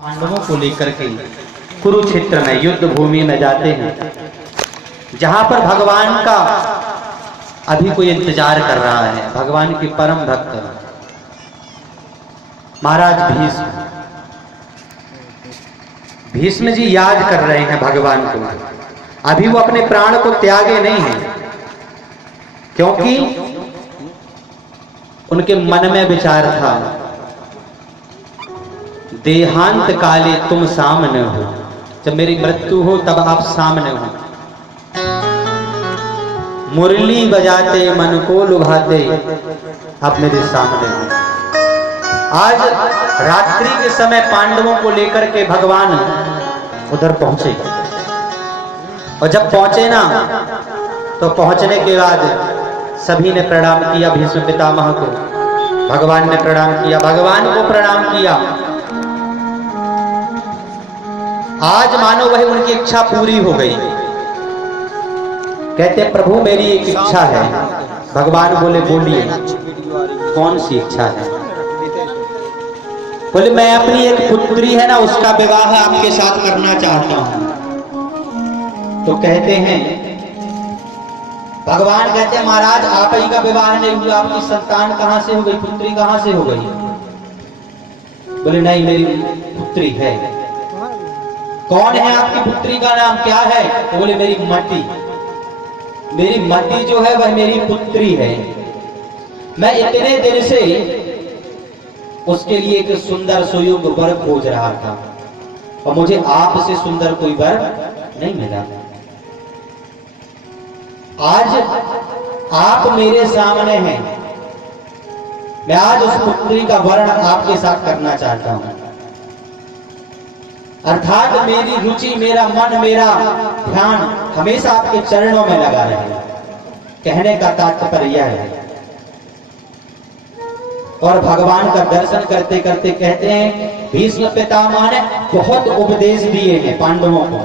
पांडवों को लेकर के कुरुक्षेत्र में युद्ध भूमि में जाते हैं, जहां पर भगवान का अभी कोई इंतजार कर रहा है। भगवान के परम भक्त महाराज भीष्म जी याद कर रहे हैं भगवान को। अभी वो अपने प्राण को त्यागे नहीं हैं, क्योंकि उनके मन में विचार था, देहांत काले तुम सामने हो, जब मेरी मृत्यु हो तब आप सामने हो। मुरली बजाते मन को लुभाते आप मेरे सामने हो। आज रात्रि के समय पांडवों को लेकर के भगवान उधर पहुंचे, और जब पहुंचे ना तो पहुंचने के बाद सभी ने प्रणाम किया। भीष्म पितामह को भगवान ने प्रणाम किया, भगवान को प्रणाम किया। आज मानो वही उनकी इच्छा पूरी हो गई। कहते प्रभु मेरी एक इच्छा है। भगवान बोले बोलिए, कौन सी इच्छा है? बोले मैं अपनी एक पुत्री है ना, उसका विवाह आपके साथ करना चाहता हूं। तो कहते हैं भगवान कहते हैं महाराज आप ही का विवाह नहीं हुआ, आपकी संतान कहां से हो गई, पुत्री कहां से हो गई? बोले नहीं मेरी पुत्री है। कौन है आपकी पुत्री का नाम क्या है? तो बोले मेरी मति, मेरी मति जो है वह मेरी पुत्री है। मैं इतने दिन से उसके लिए एक सुंदर सुयोग्य वर खोज रहा था, और मुझे आपसे सुंदर कोई वर नहीं मिला। आज आप मेरे सामने हैं, मैं आज उस पुत्री का वर्ण आपके साथ करना चाहता हूं। अर्थात मेरी रुचि, मेरा मन, मेरा ध्यान हमेशा आपके चरणों में लगा रहे। कहने का तात्पर्य यह है। और भगवान का दर्शन करते करते कहते हैं भीष्म पितामह ने बहुत उपदेश दिए हैं पांडवों को।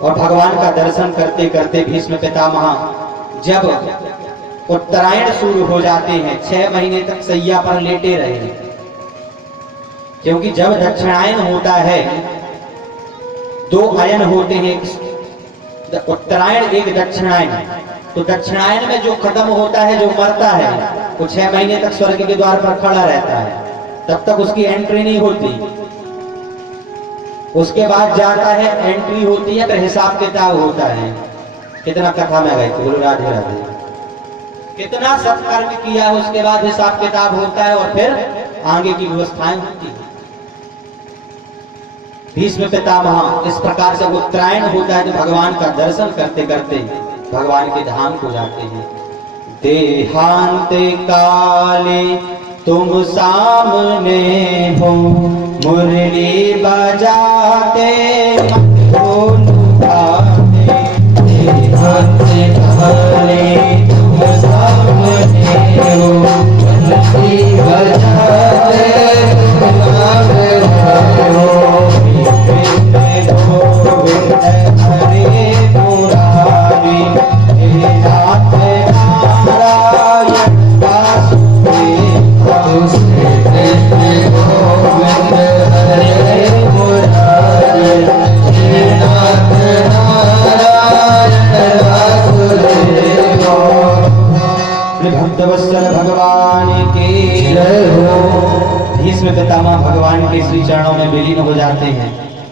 और भगवान का दर्शन करते करते भीष्म पितामह जब उत्तरायण शुरू हो जाते हैं, 6 महीने तक सैया पर लेटे रहे। क्योंकि जब दक्षिणायन होता है, 2 अयन होते हैं, उत्तरायण एक दक्षिणायन। तो दक्षिणायन में जो खत्म होता है, जो मरता है, वो 6 महीने तक स्वर्ग के द्वार पर खड़ा रहता है, तब तक उसकी एंट्री नहीं होती। उसके बाद जाता है, एंट्री होती है, फिर हिसाब किताब होता है। कितना कथा में गए थे, बोलो राधे राधे। कितना सत्कर्म किया, उसके बाद हिसाब किताब होता है, और फिर आगे की व्यवस्थाएं होती है। भीष्म पितामह इस प्रकार से उत्तरायण होता है, तो भगवान का दर्शन करते करते भगवान के धाम को जाते हैं। देहांत काले तुम सामने हो, मुरली बजाते मन को लुभाते। देहांत काले तुम सामने हो, मुरली बजाते भगवान के जय हो। भीष्म पितामह भगवान के श्री चरणों में विलीन हो जाते हैं,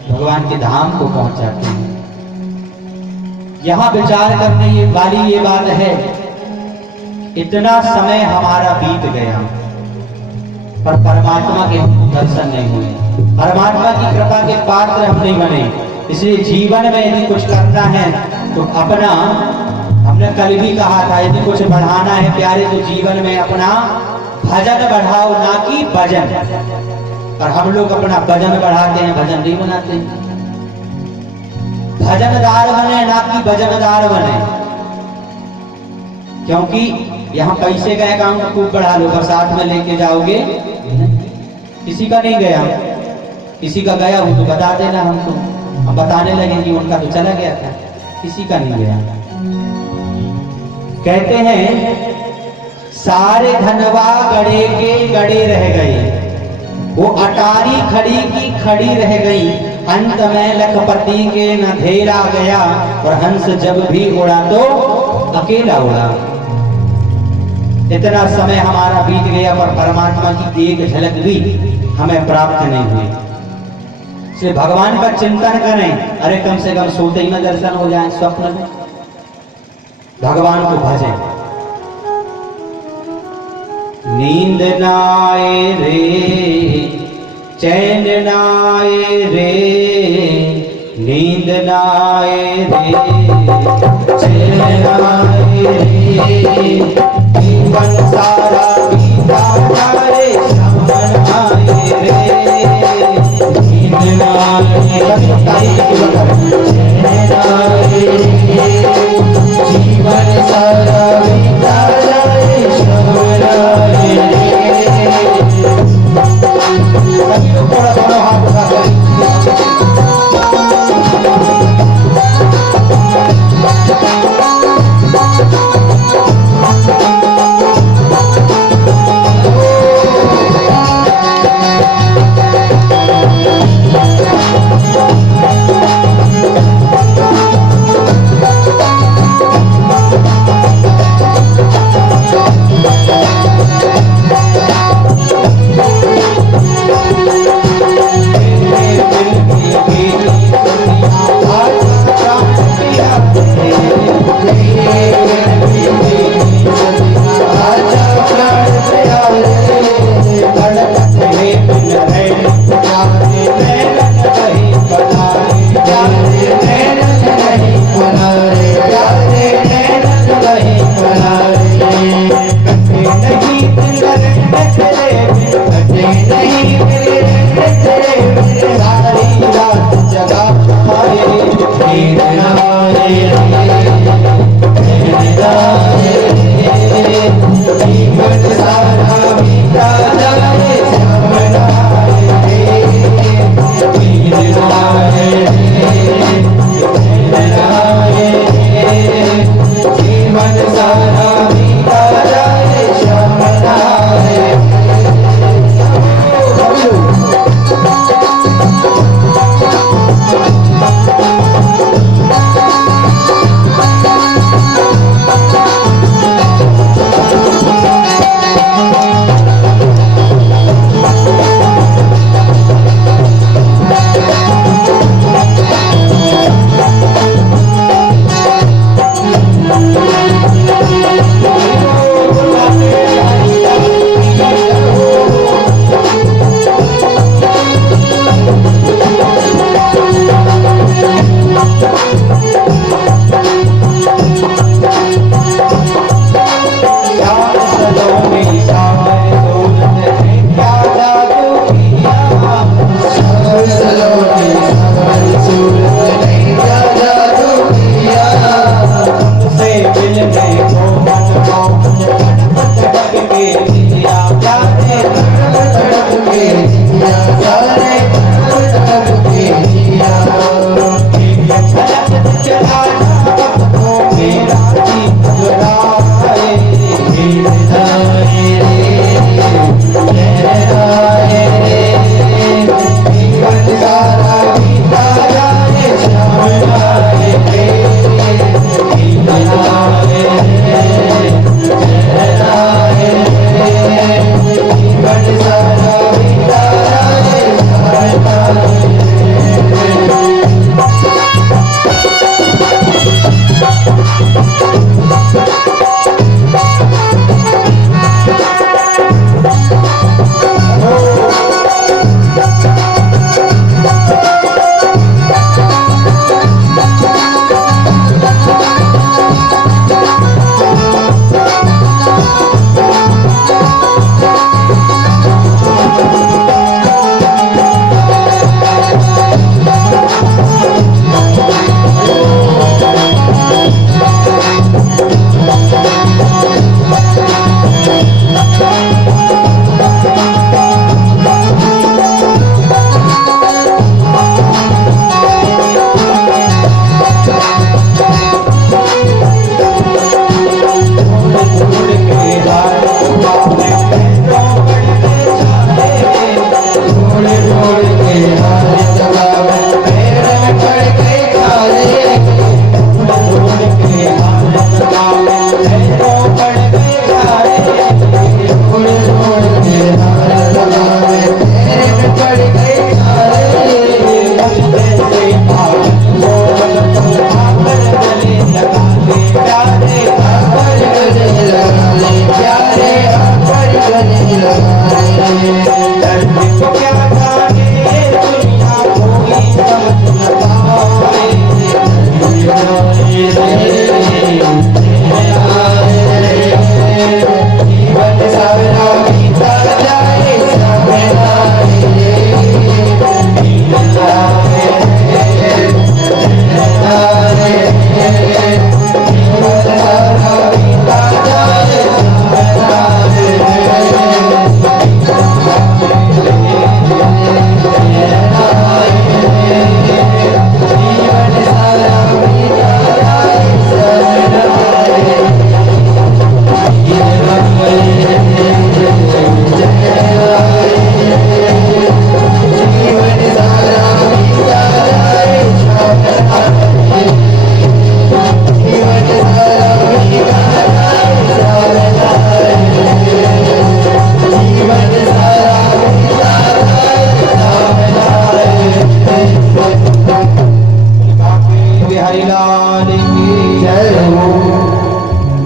भगवान के धाम को पहुंच जाते हैं। यहाँ विचार करने वाली ये बात है, इतना समय हमारा बीत गया पर परमात्मा के दर्शन नहीं हुए, परमात्मा की कृपा के पात्र हम नहीं बने। इसलिए जीवन में यदि कुछ करना है तो अपना, हमने कल भी कहा था, यदि कुछ बढ़ाना है प्यारे तो जीवन में अपना भजन बढ़ाओ, ना कि भजन। और हम लोग अपना भजन बढ़ाते हैं, भजन नहीं बनाते। भजनदार बने, ना कि भजनदार बने। क्योंकि यहाँ पैसे का अकाउंट खूब बढ़ा लो, साथ में लेके जाओगे, किसी का नहीं गया, किसी का गया हो तो बता देना हमको, हम बताने लगेंगे उनका तो चला गया था, किसी का नहीं गया। कहते हैं सारे धनवा गड़े के गड़े रह गए, वो अटारी खड़ी की खड़ी रह गई। अंत में लखपति के न धेरा गया, और हंस जब भी उड़ा तो अकेला उड़ा। इतना समय हमारा बीत गया पर परमात्मा की एक झलक भी हमें प्राप्त नहीं हुई। इसलिए भगवान का चिंतन करें। अरे कम से कम सोते ही में दर्शन हो जाए, स्वप्न में भगवान को भजें। नींद नाए रे, चैन नाए रे, नींद नाए रे, चैन नाए रे, जीवन सारा बीता जाए, श्रवण आए रे, नींद नाए रे, जीवन सारा बीता जाए, श्रवण आए रे। सभी लोग थोड़ा दोनों हाथ उठा करें।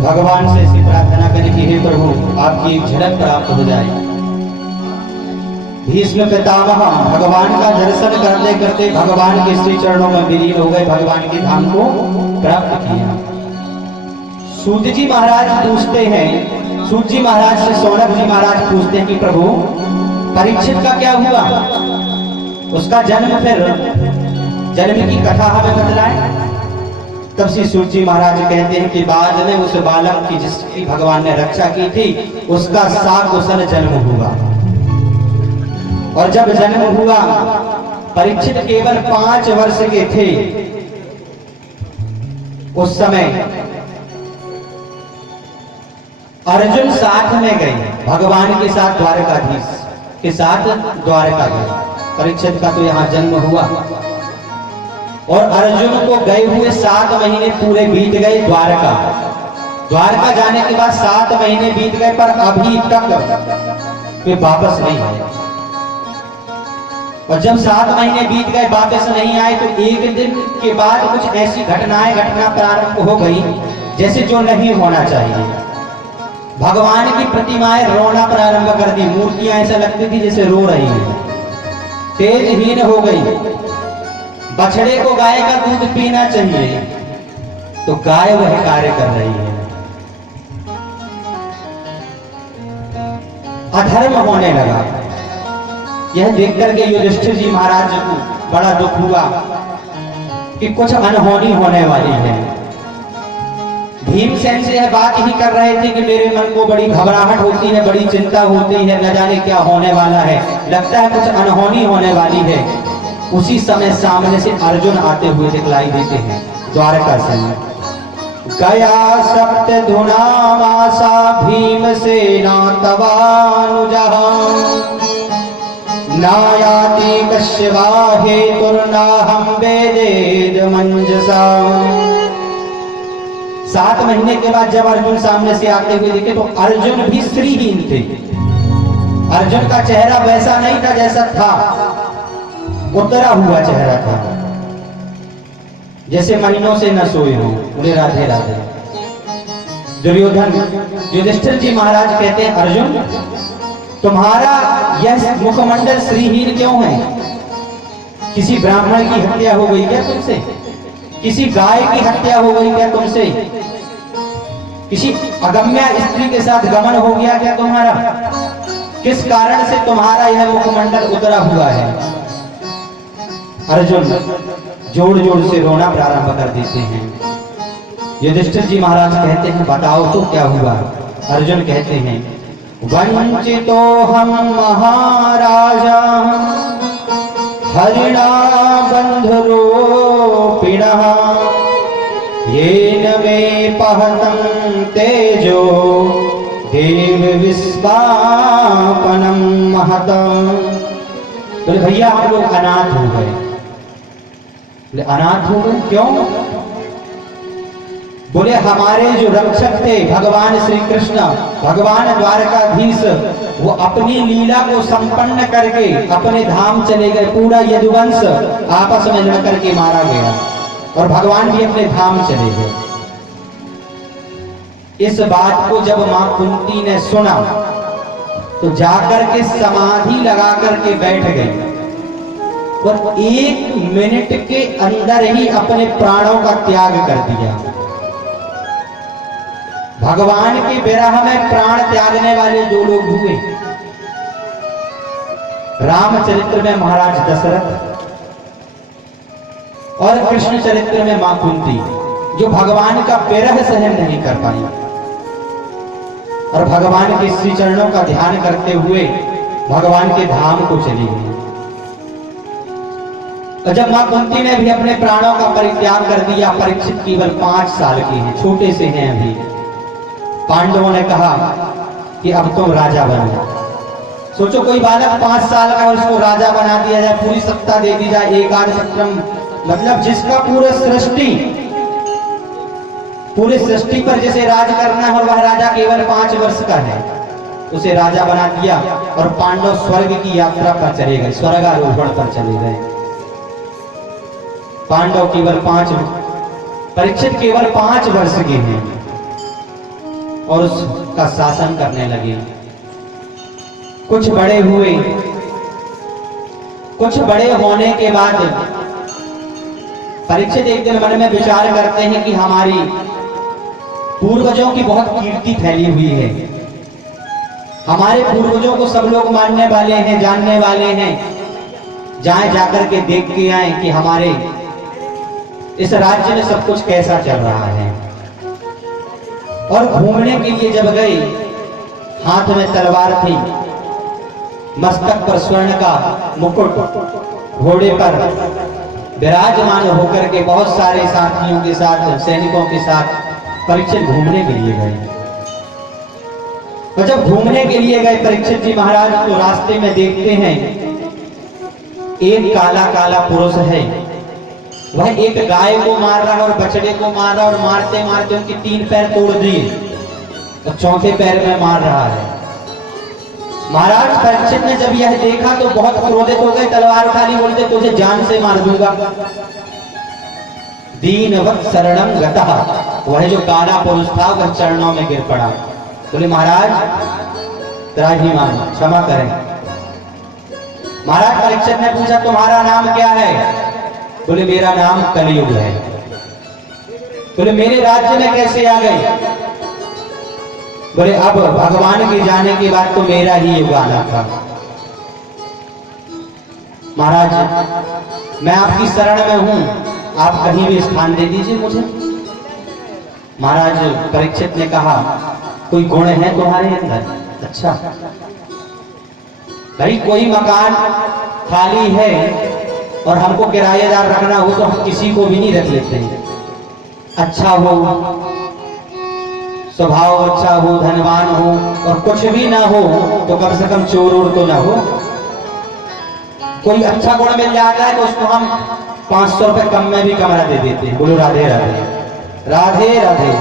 भगवान से ऐसी प्रार्थना करें कि हे प्रभु आपकी एक झलक प्राप्त हो जाए। भीष्म पितामह भगवान का दर्शन करते करते भगवान के श्री चरणों में विलीन हो गए, भगवान के धाम को प्राप्त किया। सूत जी महाराज पूछते हैं, सूत जी महाराज से सौनक जी महाराज पूछते हैं कि प्रभु परीक्षित का क्या हुआ, उसका जन्म फिर जन्म की कथा हमें बतलाएं। तब श्री सूत जी महाराज कहते हैं कि बाद में उस बालक की जिसकी भगवान ने रक्षा की थी उसका साकुशल जन्म हुआ। और जब जन्म हुआ परीक्षित केवल 5 वर्ष के थे, उस समय अर्जुन साथ में गए, भगवान के साथ द्वारकाधीश के साथ द्वारका गए। परीक्षित का तो यहाँ जन्म हुआ और अर्जुन को गए हुए 7 महीने पूरे बीत गए। द्वारका जाने के बाद 7 महीने बीत गए पर अभी तक वे वापस नहीं आए। और जब 7 महीने बीत गए वापस नहीं आए तो एक दिन के बाद कुछ ऐसी घटना प्रारंभ हो गई जैसे जो नहीं होना चाहिए। भगवान की प्रतिमाएं रोना प्रारंभ कर दी, मूर्तियां ऐसा लगती थी जैसे रो रही है, तेजहीन हो गई। बछड़े को गाय का दूध पीना चाहिए तो गाय वह कार्य कर रही है। अधर्म होने लगा। यह देखकर के युधिष्ठिर जी महाराज को बड़ा दुख हुआ कि कुछ अनहोनी होने वाली है। भीमसेन से यह बात ही कर रहे थे कि मेरे मन को बड़ी घबराहट होती है, बड़ी चिंता होती है, न जाने क्या होने वाला है, लगता है कुछ अनहोनी होने वाली है। उसी समय सामने से अर्जुन आते हुए दिखलाई देते हैं द्वारका से। गया सप्त धुनामासा भीमसेना तवानुजः नायाति कश्यवा हेतुर्नाहं वेदेद मंजसा। 7 महीने के बाद जब अर्जुन सामने से आते हुए दिखे तो अर्जुन भी श्रीहीन थे। अर्जुन का चेहरा वैसा नहीं था जैसा था, उतरा हुआ चेहरा था, जैसे महीनों से न सोए हो। बोले राधे राधे। दुर्योधन युधिष्ठिर जी महाराज कहते हैं अर्जुन तुम्हारा यह मुखमंडल श्रीहीन क्यों है? किसी ब्राह्मण की हत्या हो गई क्या तुमसे? किसी गाय की हत्या हो गई क्या तुमसे? किसी अगम्या स्त्री के साथ गमन हो गया क्या तुम्हारा? किस कारण से तुम्हारा यह मुखमंडल उतरा हुआ है? अर्जुन जोर जोर से रोना प्रारंभ कर देते हैं। युधिष्ठिर जी महाराज कहते हैं बताओ तो क्या हुआ? अर्जुन कहते हैं वंचितो हम महाराजा हरिणा बंधुरूपिणः येन मे पहतं तेजो देव विस्वापनं महतं। बोले भैया आप लोग अनाथ हो गए। बोले अनाथ हो गए क्यों? बोले हमारे जो रक्षक थे भगवान श्री कृष्ण, भगवान द्वारकाधीश, वो अपनी लीला को संपन्न करके अपने धाम चले गए। पूरा यदुवंश आपस में लड़ करके मारा गया और भगवान भी अपने धाम चले गए। इस बात को जब मां कुंती ने सुना तो जाकर के समाधि लगा करके बैठ गई और 1 मिनट के अंदर ही अपने प्राणों का त्याग कर दिया। भगवान के विरह में प्राण त्यागने वाले 2 लोग हुए। रामचरित्र में महाराज दशरथ और कृष्ण चरित्र में मां कुंती, जो भगवान का विरह सहन नहीं कर पाई और भगवान के श्री चरणों का ध्यान करते हुए भगवान के धाम को चली गई। और जब मां कुंती ने भी अपने प्राणों का परित्याग कर दिया, परीक्षित केवल 5 साल के हैं, छोटे से हैं अभी। पांडवों ने कहा कि अब तुम राजा बनो। सोचो कोई बालक 5 साल का, उसको राजा बना दिया जाए, पूरी सत्ता दे दी जाए, एकाद चक्रम, मतलब जिसका पूरे सृष्टि पर जैसे राज करना है, वह राजा केवल 5 वर्ष का है, उसे राजा बना दिया और पांडव स्वर्ग की यात्रा पर चले गए, स्वर्गारोहण पर चले गए। पांडव केवल 5, परीक्षित केवल 5 वर्ष के हैं और उसका शासन करने लगे। कुछ बड़े हुए, कुछ बड़े होने के बाद परीक्षित एक दिन मन में विचार करते हैं कि हमारी पूर्वजों की बहुत कीर्ति फैली हुई है, हमारे पूर्वजों को सब लोग मानने वाले हैं, जानने वाले हैं, जाएं जाकर के देख के आए कि हमारे इस राज्य में सब कुछ कैसा चल रहा है। और घूमने के लिए जब गए, हाथ में तलवार थी, मस्तक पर स्वर्ण का मुकुट, घोड़े पर विराजमान होकर के बहुत सारे साथियों के साथ, सैनिकों के साथ परीक्षित घूमने के लिए गए। और जब घूमने के लिए गए परीक्षित जी महाराज, तो रास्ते में देखते हैं एक काला काला पुरुष है, वह एक गाय को मार रहा है और बछड़े को मार रहा है और मारते मारते उनके 3 पैर तोड़ दिए और 4थे पैर में मार रहा है। महाराज परीक्षित ने जब यह देखा तो बहुत क्रोधित हो गए, तलवार उठाली, बोलते तुझे जान से मार दूंगा। दीनवत् शरणं गतः, वह जो काला पुरुष था वह चरणों में गिर पड़ा। बोले महाराज त्राहिमाम, क्षमा करें। महाराज परीक्षित ने पूछा तुम्हारा नाम क्या है? बोले मेरा नाम कलियुग है। बोले मेरे राज्य में कैसे आ गए? बोले अब भगवान के जाने के बाद तो मेरा ही युग आना था। महाराज मैं आपकी शरण में हूं, आप कहीं भी स्थान दे दीजिए मुझे। महाराज परीक्षित ने कहा कोई गुण है तुम्हारे अंदर? अच्छा भाई, कोई मकान खाली है और हमको किराएदार रखना हो तो हम किसी को भी नहीं रख लेते हैं। अच्छा हो, स्वभाव अच्छा हो, धनवान हो, और कुछ भी ना हो तो कम से कम चोर उड़ तो ना हो। कोई अच्छा गुण मिल जाता है तो उसको हम 500 रुपए कम में भी कमरा दे देते हैं। बोलो राधे राधे, राधे राधे,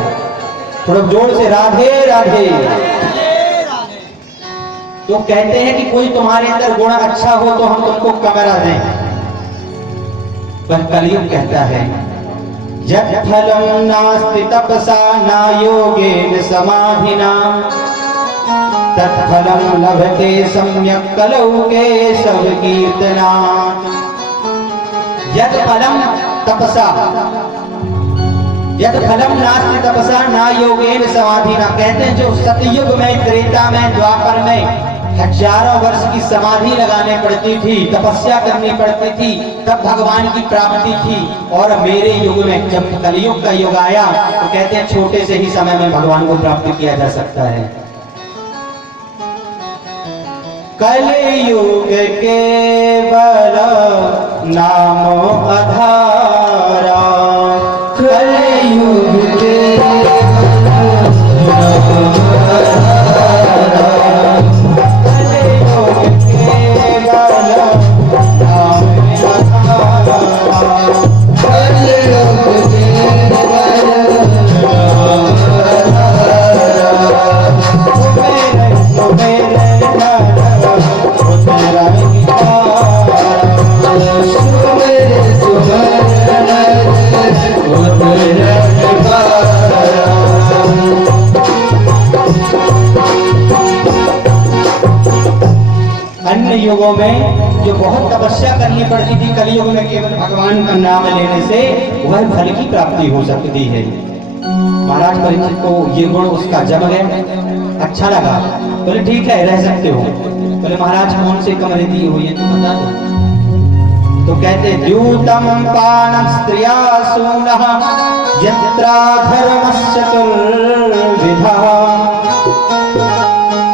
थोड़ा जोर से राधे राधे। तो कहते हैं कि कोई तुम्हारे अंदर गुण अच्छा हो तो हम तुमको कमरा दें। पर कलियुग कहता है यत् फलं नास्ति तपसा न योगेन समाधिना तत्फलं लभते सम्यक् कलौ केशव कीर्तना। यत् फलं तपसा, यत् फलं नास्ति तपसा न योगेन समाधिना, कहते हैं जो सतयुग में, त्रेता में, द्वापर में हजारों वर्ष की समाधि लगाने पड़ती थी, तपस्या करनी पड़ती थी, तब भगवान की प्राप्ति थी। और मेरे युग में जब कलियुग का युग आया तो कहते हैं छोटे से ही समय में भगवान को प्राप्त किया जा सकता है। कलियुग केवल नामो आधारा, कलियुग युगों में जो बहुत तपस्या करनी पड़ती थी, कलयुग में केवल भगवान का नाम लेने से वह फल की प्राप्ति हो सकती है। महाराज परीक्षित को ये गुण उसका जम गया, अच्छा लगा। बोले ठीक है, रह सकते हो। बोले महाराज कौन से कमरे दिए हुए तो बता दो। तो कहते द्यूतम पानम स्त्रिया सूनः यत्रा धर्मश्चतुर्विधः।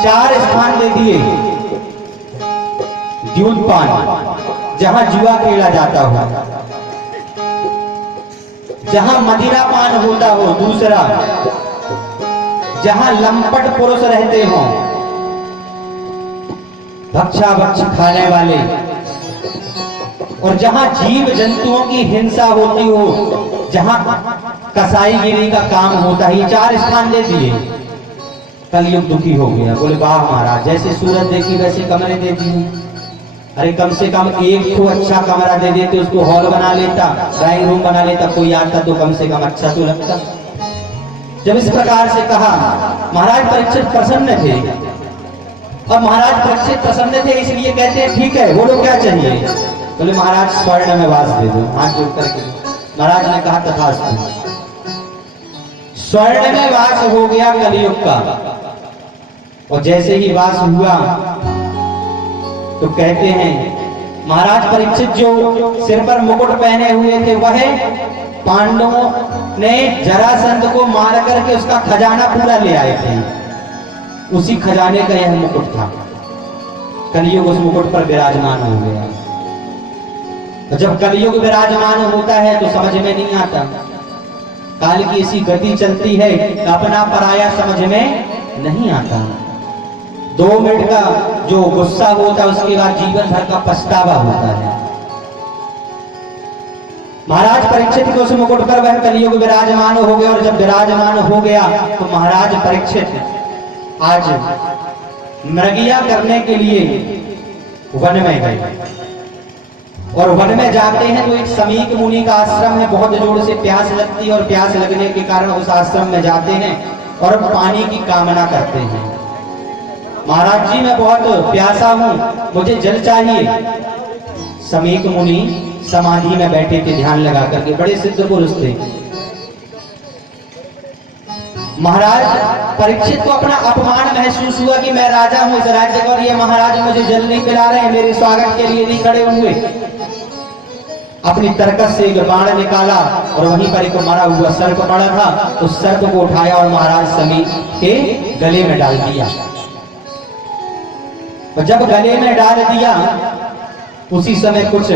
4 स्थान दे दिए। द्यूतपान, जहां जुआ खेला जाता हो, जहां मदिरा पान होता हो। दूसरा, जहां लंपट पुरुष रहते हो, भक्षा भक्ष खाने वाले, और जहां जीव जंतुओं की हिंसा होती हो, जहां कसाईगिरी का काम होता है। ये 4 स्थान दे दिए। कलयुग दुखी हो गया। बोले वाह महाराज, जैसे सूरत देखी वैसे कमरे दे दिए। अरे कम से कम एक तो अच्छा कमरा दे देते, उसको हॉल बना लेता, ड्राइंग रूम बना लेता, कोई आता तो कम से कम अच्छा तो लगता। जब इस प्रकार से कहा, महाराज परीक्षित प्रसन्न थे। और महाराज परीक्षित प्रसन्न थे इसलिए कहते हैं ठीक है, बोलो क्या चाहिए। बोले महाराज स्वर्ण में वास दे दो, हाथ जोड़ करके। महाराज ने कहा तथास्तु। स्वर्ण में वास हो गया कलयुग का। और जैसे ही वास हुआ तो कहते हैं महाराज परीक्षित जो सिर पर मुकुट पहने हुए थे, वह पांडवों ने जरासंध को मार करके उसका खजाना पूरा ले आए थे। उसी खजाने का यह मुकुट था। कलयुग उस मुकुट पर विराजमान हो गया। तो जब कलयुग विराजमान होता है तो समझ में नहीं आता। काल की ऐसी गति चलती है, अपना पराया समझ में नहीं आता। 2 मिनट का जो गुस्सा होता है, उसके बाद जीवन भर का पछतावा होता है। महाराज परीक्षित के उस मुकुट पर वह कलयुग विराजमान हो गया। और जब विराजमान हो गया तो महाराज परीक्षित आज मृगिया करने के लिए वन में गए। और वन में जाते हैं तो एक समीक मुनि का आश्रम है। बहुत जोर से प्यास लगती है और प्यास लगने के कारण उस आश्रम में जाते हैं और पानी की कामना करते हैं। महाराज जी मैं बहुत प्यासा हूं, मुझे जल चाहिए। समीक मुनि समाधि में बैठे थे, ध्यान लगा करके, बड़े सिद्ध पुरुष थे। महाराज परीक्षित को अपना अपमान महसूस हुआ कि मैं राजा हूं इस राज्य का और ये महाराज मुझे जल नहीं पिला रहे हैं, मेरे स्वागत के लिए नहीं खड़े हुए। अपनी तरकस से एक बाण निकाला और वहीं पर एक मरा हुआ सर्प पड़ा था, उस सर्प को उठाया और महाराज समीक के गले में डाल दिया। तो जब गले में डाल दिया, उसी समय कुछ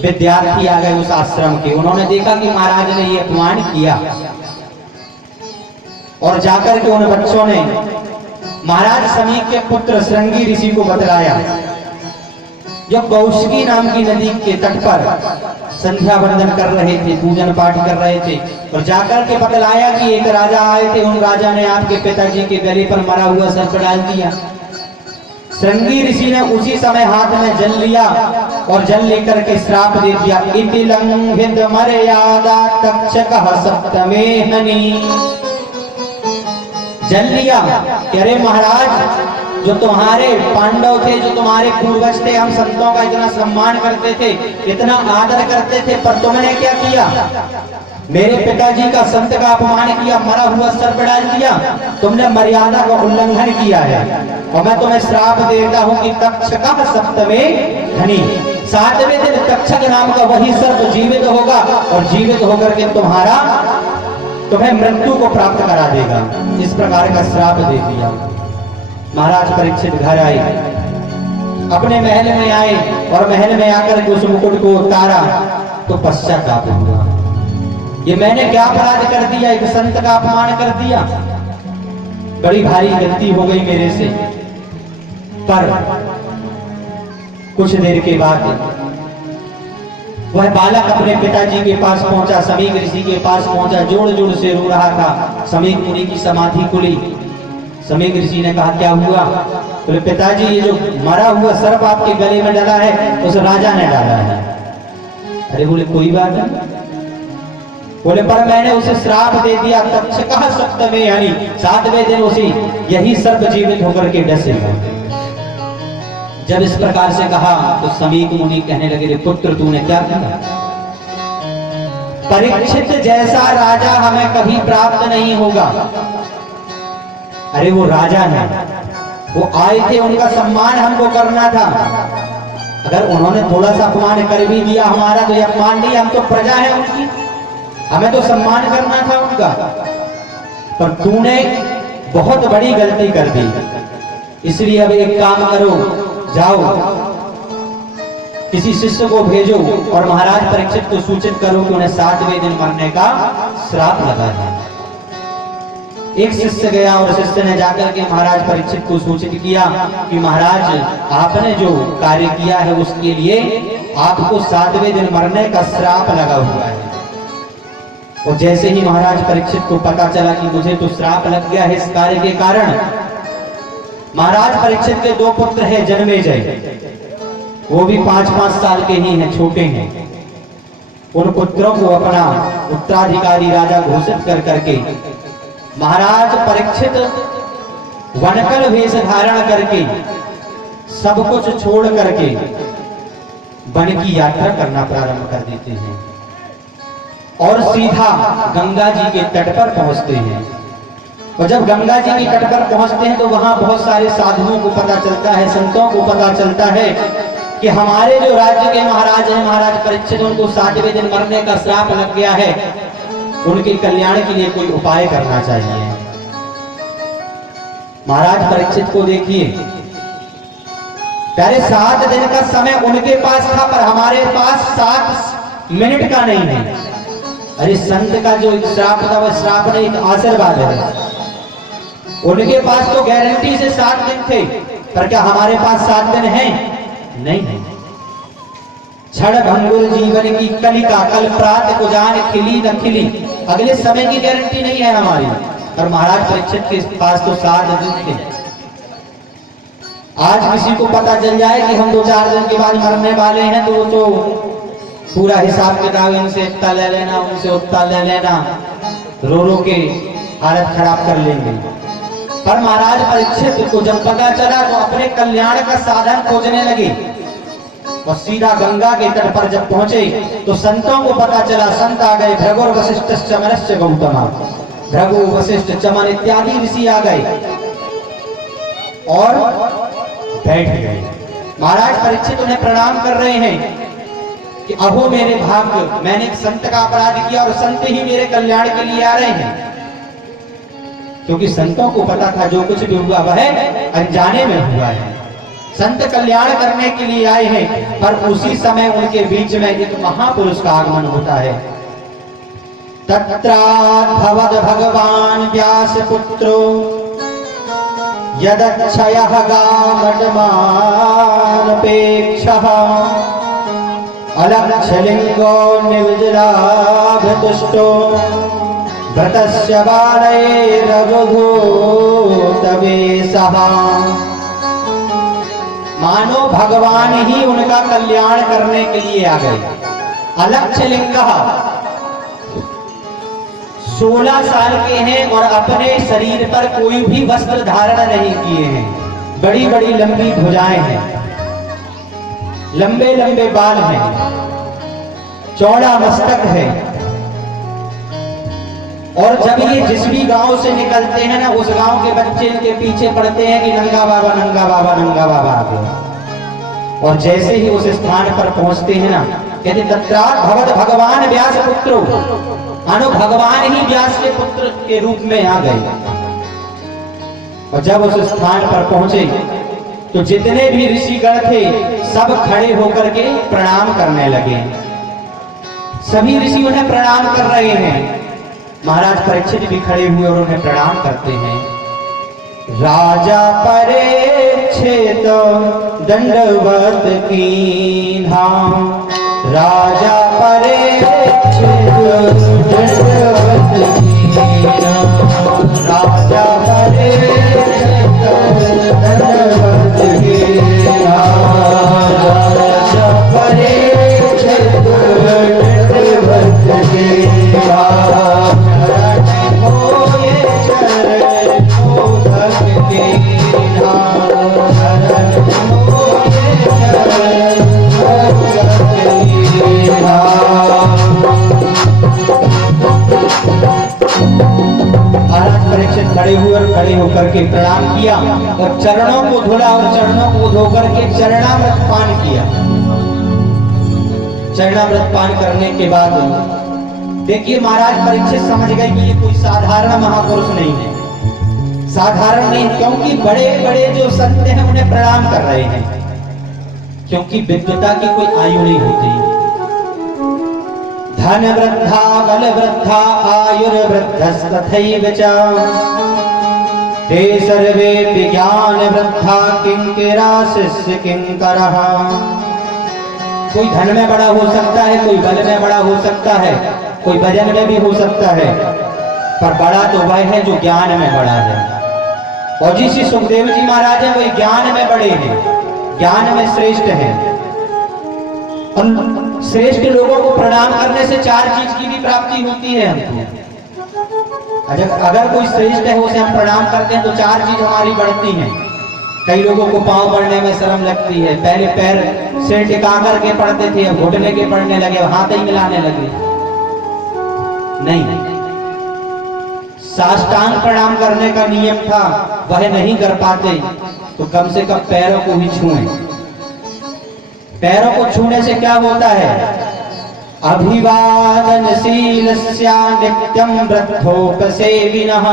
विद्यार्थी आ गए उस आश्रम के। उन्होंने देखा कि महाराज ने ये अपमान किया और जाकर के उन बच्चों ने महाराज समीक के पुत्र श्रृंगी ऋषि को बतलाया, जो कौशिकी नाम की नदी के तट पर संध्या वंदन कर रहे थे, पूजन पाठ कर रहे थे। और जाकर के बतलाया कि एक राजा आए थे, उन राजा ने आपके पिताजी के गले पर मरा हुआ सर्प डाल दिया। श्रृंगी ऋषि ने उसी समय हाथ में जल लिया और जल लेकर के श्राप दे दिया, इति लंघित मर्यादा तक्षकः सप्तमे हनि। जल लिया कि अरे महाराज, जो तुम्हारे पांडव थे, जो तुम्हारे पूर्वज थे, हम संतों का इतना सम्मान करते थे, इतना आदर करते थे, पर तुमने क्या किया? मेरे पिताजी का संत का अपमान किया, मरा हुआ सर्प डाल दिया। तुमने मर्यादा का उल्लंघन किया है और मैं तुम्हें श्राप देता हूं कि तक्षकः सप्तमे हनि, 7वें दिन तक्षक नाम का वही सर्प जीवित होगा और जीवित होकर के तुम्हें मृत्यु को प्राप्त करा देगा। इस प्रकार का श्राप दे दिया। महाराज परीक्षित घर आए, अपने महल में आए और महल में आकर के उस मुकुट को उतारा तो पश्चाताप हुआ। ये मैंने क्या अपराध कर दिया? एक संत का अपमान कर दिया, बड़ी भारी गलती हो गई मेरे से। पर कुछ देर के बाद वह बालक अपने पिताजी के पास पहुंचा, समीक ऋषि के पास पहुंचा, जोड़ जोड़ से रो रहा था। समीक मुनि की समाधि खुली। समीक ऋषि ने कहा क्या हुआ? बोले पिताजी, ये जो मरा हुआ सर्प आपके गले में डाला है उस राजा ने डाला है। अरे बोले कोई बात नहीं। बोले पर मैंने उसे श्राप दे दिया, तक्षकः सप्तमे हनि, 7वें दिन उसी यही सर्प जीवित होकर के डसेगा। जब इस प्रकार से कहा तो समीक मुनि कहने लगे, रे पुत्र तूने क्या किया? परीक्षित जैसा राजा हमें कभी प्राप्त नहीं होगा। अरे वो राजा है, वो आए थे, उनका सम्मान हमको करना था। अगर उन्होंने थोड़ा सा अपमान कर भी दिया हमारा तो ये अपमान नहीं, हम तो प्रजा है उनकी, हमें तो सम्मान करना था उनका। पर तूने बहुत बड़ी गलती कर दी, इसलिए अब एक काम करो, जाओ किसी शिष्य को भेजो और महाराज परीक्षित को सूचित करो कि उन्हें 7वें दिन मरने का श्राप लगा है। एक शिष्य गया और शिष्य ने जाकर के महाराज परीक्षित को सूचित किया कि महाराज आपने जो कार्य किया है उसके लिए आपको 7वें दिन मरने का श्राप लगा हुआ है। और जैसे ही महाराज परीक्षित को पता चला कि मुझे तो श्राप लग गया है इस कार्य के कारण, महाराज परीक्षित के 2 पुत्र हैं जन्मेजय, वो भी 5-5 साल के ही हैं, छोटे हैं। उन पुत्रों को अपना उत्तराधिकारी राजा घोषित कर करके महाराज परीक्षित वनकल वेश धारण करके सब कुछ छोड़ करके वन की यात्रा करना प्रारंभ कर देते हैं और सीधा गंगा जी के तट पर पहुंचते हैं। और जब गंगा जी के तट पर पहुंचते हैं तो वहां बहुत सारे साधुओं को पता चलता है, संतों को पता चलता है कि हमारे जो राज्य के महाराज हैं, महाराज परीक्षित, उनको 7वें दिन मरने का श्राप लग गया है, उनके कल्याण के लिए कोई उपाय करना चाहिए। महाराज परीक्षित को देखिए, पहले 7 दिन का समय उनके पास था, पर हमारे पास 7 मिनट का नहीं है। अरे संत का जो श्राप था वह श्राप नहीं, तो आशीर्वाद है। उनके पास तो गारंटी से 7 दिन थे, पर क्या हमारे पास 7 दिन हैं? नहीं है। क्षण भंगुर जीवन की कलिका, कल प्रात को जान खिली न खिली, अगले समय की गारंटी नहीं है हमारी। और महाराज परीक्षित के पास तो 7 दिन थे। आज किसी को पता चल जाए कि हम 2-4 दिन के बाद मरने वाले हैं, तो वो तो पूरा हिसाब किताब, इनसे इतना ले लेना, उनसे उतना ले लेना, रो रो के हालत खराब कर लेंगे। पर महाराज परीक्षित को जब पता चला तो अपने कल्याण का साधन खोजने लगे और सीधा गंगा के तट पर जब पहुंचे तो संतों को पता चला, संत आ गए, भृगु वशिष्ठ चमनश्च गौतम, भृगु वशिष्ठ चमन इत्यादि ऋषि आ गए और बैठ गए। महाराज परीक्षित उन्हें प्रणाम कर रहे हैं कि अहो मेरे भाग्य, मैंने एक संत का अपराध किया और संत ही मेरे कल्याण के लिए आ रहे हैं। क्योंकि संतों को पता था जो कुछ भी हुआ वह अनजाने में हुआ है, संत कल्याण करने के लिए आए हैं। पर उसी समय उनके बीच में एक महापुरुष का आगमन होता है। तत्राद्भवद भगवान व्यास पुत्रो यदक्षयः गामटमानपेक्षः अलक्षलिंगो निविजलाभतुष्टो भृतस्य बालैरवधूतवेशः। मानो भगवान ही उनका कल्याण करने के लिए आ गए। अलक्षलिंगः 16 साल के हैं और अपने शरीर पर कोई भी वस्त्र धारण नहीं किए हैं। बड़ी बड़ी लंबी भुजाएं हैं, लंबे लंबे बाल हैं, चौड़ा मस्तक है। और जब ये जिस भी गांव से निकलते हैं ना, उस गांव के बच्चे इनके पीछे पड़ते हैं कि नंगा बाबा नंगा बाबा नंगा बाबा आ गया। और जैसे ही उस स्थान पर पहुंचते हैं ना, कहते तत्रात् भवद भगवान व्यास पुत्रो, मानो भगवान ही व्यास के पुत्र के रूप में आ गए। और जब उस स्थान पर पहुंचे तो जितने भी ऋषिगण थे सब खड़े होकर के प्रणाम करने लगे। सभी ऋषि उन्हें प्रणाम कर रहे हैं। महाराज परीक्षित भी खड़े हुए और उन्हें प्रणाम करते हैं। राजा परीक्षित दंडवत कीन्हा, राजा परीक्षित दंडवत कीन्हा, राजा परीक्षित दंडवत कीन्हा, राजा परीक्षित दंडवत कीन्हा। Oh महाराज परीक्षित खड़े हुए और खड़े होकर के प्रणाम किया और चरणों को धोला और चरणों को धोकर के चरणामृत पान किया। चरणामृत पान करने के बाद देखिए महाराज परीक्षित समझ गए कि ये कोई साधारण महापुरुष नहीं है, साधारण नहीं, क्योंकि बड़े बड़े जो संत हैं उन्हें प्रणाम कर रहे हैं, क्योंकि विद्वता की कोई आयु नहीं होती। धन वृद्धा बल वृद्धा आयुर्वृद्धस्तथैव च ते सर्वे विज्ञान वृद्धा किंकिरा शिष्य किंकरः। कोई धन में बड़ा हो सकता है, कोई बल में बड़ा हो सकता है, कोई वजन में भी हो सकता है, पर बड़ा तो वह है जो ज्ञान में बड़ा है। और जिस सुखदेव जी महाराज है वही ज्ञान में बड़े हैं, ज्ञान में श्रेष्ठ हैं। और श्रेष्ठ लोगों को प्रणाम करने से चार चीज की भी प्राप्ति होती है हमको। अगर कोई श्रेष्ठ है उसे हम प्रणाम करते हैं तो चार चीज हमारी बढ़ती हैं। कई लोगों को पांव पड़ने में शर्म लगती है, पहले पैर से टिका करके पढ़ते थे, अब घुटने के पढ़ने लगे, हाथ ही मिलाने लगे। नहीं, साष्टांग प्रणाम करने का नियम था, वह नहीं कर पाते तो कम से कम पैरों को ही छुएं। पैरों को छूने से क्या होता है? अभिवादनशीलस्या नित्यं वृद्धोपसेविनः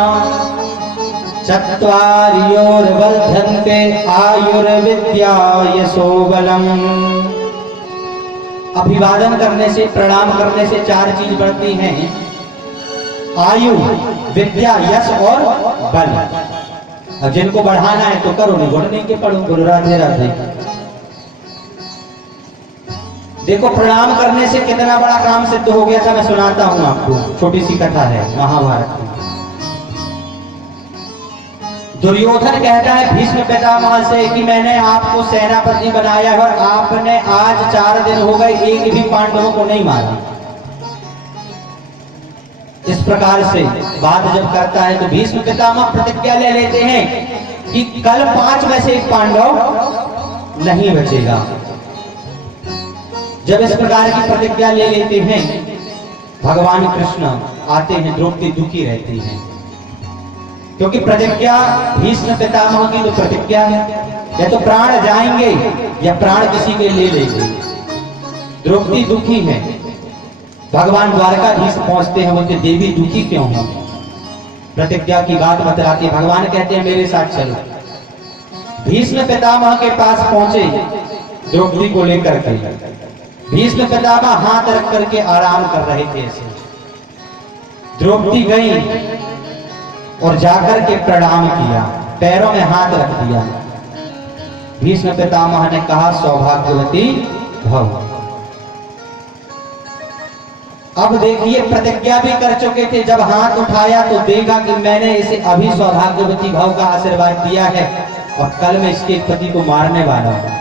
चत्वार्योर्वर्धन्ते आयुर्विद्या यशोबलम्। अभिवादन करने से, प्रणाम करने से चार चीज बढ़ती हैं, आयु, विद्या, यश और बल। अब जिनको बढ़ाना है तो करो, नहीं घुटने के पढ़ो। गुरु राधे राधे। देखो प्रणाम करने से कितना बड़ा काम सिद्ध हो गया था, मैं सुनाता हूं आपको। छोटी सी कथा है महाभारत की। दुर्योधन कहता है भीष्म पितामह से कि मैंने आपको सेनापति बनाया है और आपने आज 4 दिन हो गए एक भी पांडवों को नहीं मारा। इस प्रकार से बात जब करता है तो भीष्म पितामह प्रतिज्ञा ले लेते हैं कि कल 5 में से 1 पांडव नहीं बचेगा। जब इस प्रकार की प्रतिज्ञा ले लेते हैं, भगवान कृष्ण आते हैं, द्रौपदी दुखी रहती है, क्योंकि प्रतिज्ञा भीष्म पितामह की तो प्रतिज्ञा है, या तो प्राण जाएंगे या प्राण किसी के ले लेंगे। द्रौपदी दुखी है। भगवान द्वारकाधीश पहुंचते हैं, बोलते देवी दुखी क्यों हो? प्रतिज्ञा की बात बतलाती है। भगवान कहते हैं मेरे साथ चलो। भीष्म पितामह के पास पहुंचे द्रौपदी को लेकर के। भीष्म पितामह हाथ रख करके आराम कर रहे थे ऐसे। द्रौपदी गई और जाकर के प्रणाम किया, पैरों में हाथ रख दिया। भीष्म पितामह ने कहा सौभाग्यवती भव। अब देखिए प्रतिज्ञा भी कर चुके थे, जब हाथ उठाया तो देखा कि मैंने इसे अभी सौभाग्यवती भव का आशीर्वाद दिया है और कल मैं इसके पति को मारने वाला हूं।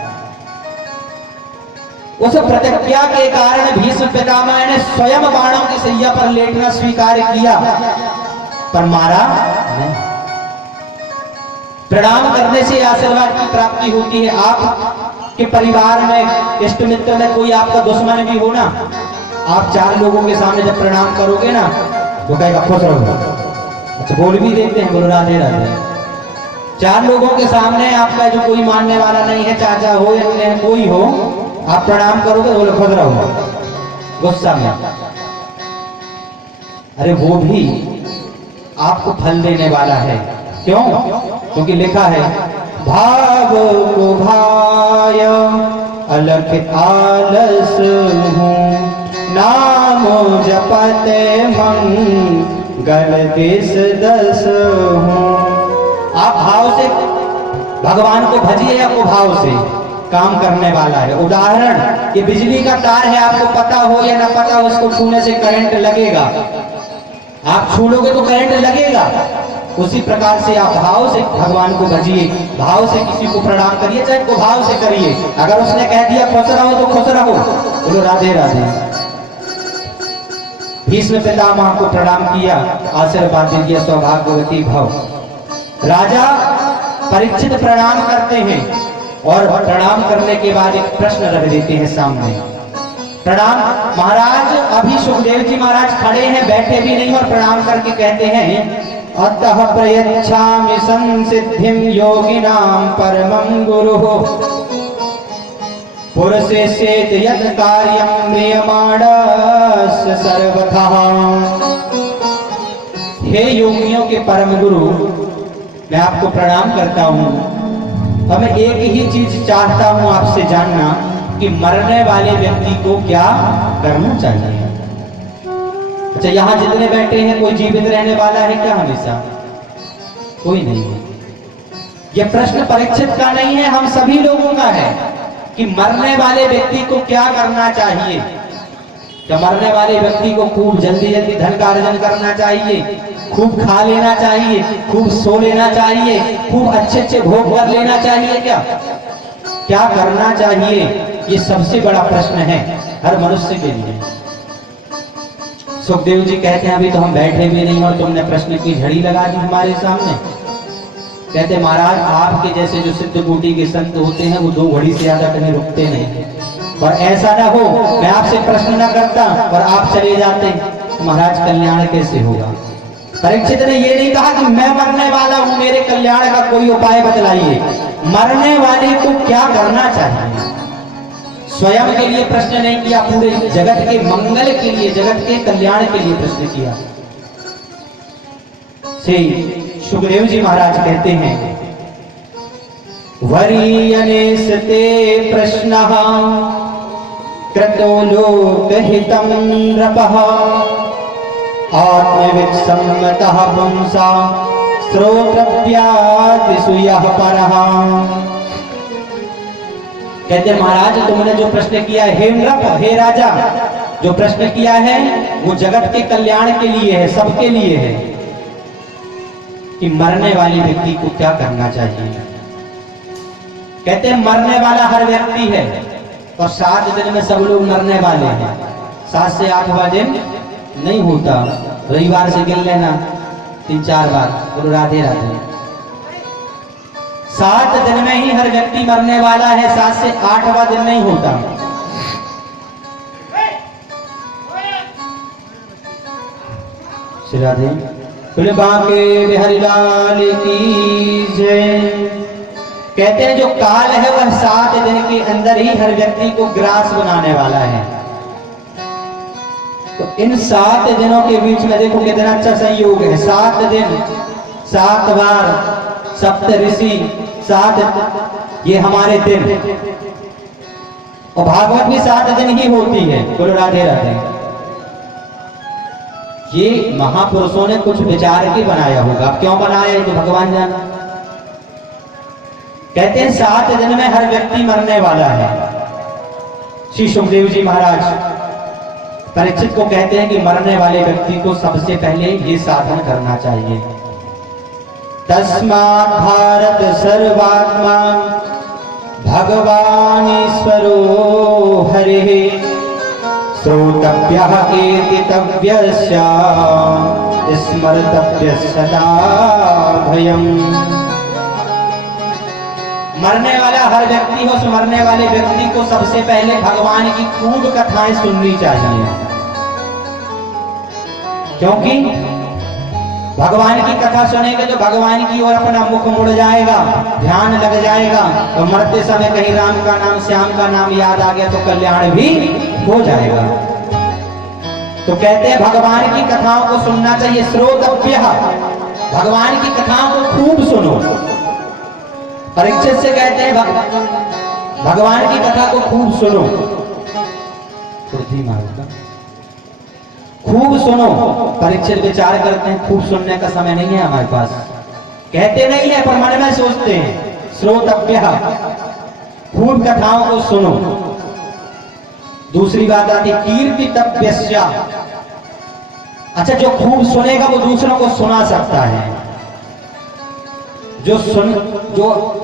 उस प्रतिज्ञा के कारण भीष्म पितामह ने स्वयं बाणों की सैया पर लेटना स्वीकार किया, पर मारा नहीं। प्रणाम करने से आशीर्वाद की प्राप्ति होती है। आप के परिवार में, इष्ट मित्र में कोई आपका दुश्मन भी हो ना, आप 4 लोगों के सामने जब प्रणाम करोगे ना तो कहेगा खुश रहो। अच्छा बोल भी देते हैं, बोल राधे राधे। 4 लोगों के सामने आपका जो कोई मानने वाला नहीं है, चाचा हो या कोई हो, आप प्रणाम करोगे तो बोले खुश रहो, गुस्सा में। अरे वो भी आपको फल देने वाला है। क्यों? क्योंकि लिखा है भाव को भाय अलख आलस हूँ, नाम जपते मंगल दिस दस हूँ। आप भाव से भगवान को भजिए या कुभाव से, काम करने वाला है। उदाहरण, ये बिजली का तार है, आपको पता हो या ना पता हो, उसको छूने से करंट लगेगा। आप छू लोगे तो करंट लगेगा। उसी प्रकार से आप भाव से भगवान को भजिए, भाव से किसी को प्रणाम करिए, चाहे को भाव से करिए। अगर उसने कह दिया खुश रहो तो खुश रहो, बोलो राधे राधे। भीष्म पितामह को प्रणाम किया, आशीर्वाद दे दिया सौभाग्यवती भव। राजा परीक्षित प्रणाम करते हैं और प्रणाम करने के बाद एक प्रश्न रख देते हैं सामने। प्रणाम महाराज, अभी सुखदेव जी महाराज खड़े हैं, बैठे भी नहीं, और प्रणाम करके कहते हैं अतः प्रयच्छामि संसिद्धिं योगिनां परमं गुरुः पुरुषेषेत यत् कार्यं म्रियमाणस्य सर्वथा। हे योगियों के परम गुरु, मैं आपको प्रणाम करता हूँ। और मैं एक ही चीज चाहता हूँ आपसे जानना कि मरने वाले व्यक्ति को क्या करना चाहिए। अच्छा, यहाँ जितने बैठे हैं कोई जीवित रहने वाला है क्या? हमेशा कोई नहीं है। यह प्रश्न परीक्षित का नहीं है, हम सभी लोगों का है कि मरने वाले व्यक्ति को क्या करना चाहिए। क्या मरने वाले व्यक्ति को खूब जल्दी जल्दी धन का अर्जन करना चाहिए, खूब खा लेना चाहिए, खूब सो लेना चाहिए, खूब अच्छे अच्छे भोग कर लेना चाहिए? क्या करना चाहिए? ये सबसे बड़ा प्रश्न है हर मनुष्य के लिए। सुखदेव जी कहते हैं अभी तो हम बैठे भी नहीं और तुमने प्रश्न की झड़ी लगा दी हमारे सामने। कहते महाराज, आपके जैसे जो सिद्ध कोटि के संत होते हैं वो 2 घड़ी से ज्यादा कहीं रुकते नहीं, और ऐसा ना हो मैं आपसे प्रश्न ना करता और आप चले जाते, महाराज कल्याण कैसे होगा? परीक्षित ने ये नहीं कहा कि मैं मरने वाला हूं, मेरे कल्याण का कोई उपाय बतलाइए। मरने वाले को क्या करना चाहिए? स्वयं के लिए प्रश्न नहीं किया, पूरे जगत के मंगल के लिए, जगत के कल्याण के लिए प्रश्न किया। श्री सुखदेव जी महाराज कहते हैं वरीयनेस्ते प्रश्नः कृतो लोकहितं नृपः आत्मवित् सम्मतः पुंसा श्रोतव्यादिषु यः परः। कहते महाराज, तुमने जो प्रश्न किया है, हे नृप, हे राजा, जो प्रश्न किया है वो जगत के कल्याण के लिए है, सबके लिए है कि मरने वाले व्यक्ति को क्या करना चाहिए। कहते हैं मरने वाला हर व्यक्ति है और 7 दिन में सब लोग मरने वाले हैं। 7 से 8वां दिन नहीं होता, रविवार से गिन लेना 3-4 बार, बोलो राधे राधे। 7 दिन में ही हर व्यक्ति मरने वाला है, 7 से 8वां दिन नहीं होता। श्री राधे बोले बांके बिहारी लाल की जय। कहते हैं जो काल है वह 7 दिन के अंदर ही हर व्यक्ति को ग्रास बनाने वाला है। तो इन 7 दिनों के बीच में देखो कितना अच्छा संयोग है। 7 दिन, 7 बार, सप्तऋषि, 7 ये हमारे दिन, और भागवत भी 7 दिन ही होती है। बोलो राधे राधे। ये महापुरुषों ने कुछ विचार के बनाया होगा, क्यों बनाया है तो भगवान जाना। कहते हैं 7 दिन में हर व्यक्ति मरने वाला है। श्री सुखदेव जी महाराज परीक्षित को कहते हैं कि मरने वाले व्यक्ति को सबसे पहले ये साधन करना चाहिए। तस्मात् भारत सर्वात्मा भगवान ईश्वरो हरिः श्रोतव्यः कीर्तितव्यस्य स्मर्तव्यस्य सदा भयम्। मरने वाला हर व्यक्ति हो, उस मरने वाले व्यक्ति को सबसे पहले भगवान की खूब कथाएं सुननी चाहिए, क्योंकि भगवान की कथा सुनेंगे तो भगवान की ओर अपना मुख मुड़ जाएगा, ध्यान लग जाएगा, तो मरते समय कहीं राम का नाम, श्याम का नाम याद आ गया तो कल्याण भी हो जाएगा। तो कहते हैं भगवान की कथाओं को सुनना चाहिए। श्रोतव्यः, भगवान की कथाओं को खूब सुनो। परीक्षित से कहते हैं भगवान की कथा को खूब सुनो, खूब सुनो। परीक्षित विचार करते हैं खूब सुनने का समय नहीं है हमारे पास, कहते नहीं है पर मन में सोचते हैं। श्रोतव्यः, खूब कथाओं को सुनो। दूसरी बात आती कीर्तितव्यस्य। अच्छा, जो खूब सुनेगा वो दूसरों को सुना सकता है। जो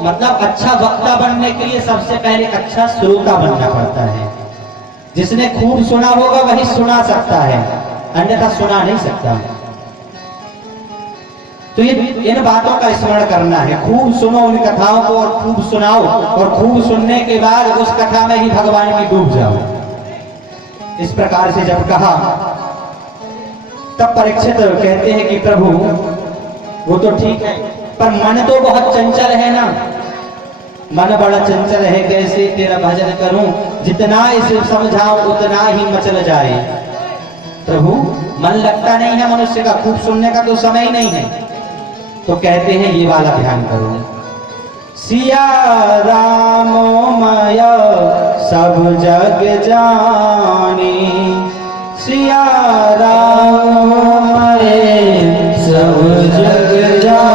मतलब अच्छा वक्ता बनने के लिए सबसे पहले अच्छा श्रोता बनना पड़ता है। जिसने खूब सुना होगा वही सुना सकता है, अन्यथा सुना नहीं सकता। तो ये इन बातों का स्मरण करना है। खूब सुनो उन कथाओं को और खूब सुनाओ, और खूब सुनने के बाद उस कथा में ही भगवान की डूब जाओ। इस प्रकार से जब कहा तब परीक्षित कहते हैं कि प्रभु वो तो ठीक है, पर मन तो बहुत चंचल है ना, मन बड़ा चंचल है, कैसे तेरा भजन करूं, जितना इसे समझाऊं उतना ही मचल जाए। प्रभु मन लगता नहीं है मनुष्य का, खूब सुनने का तो समय ही नहीं है। तो कहते हैं ये वाला ध्यान करो, सिया रामो मय सब जग जानी, सिया रामो मय सब जग जानी।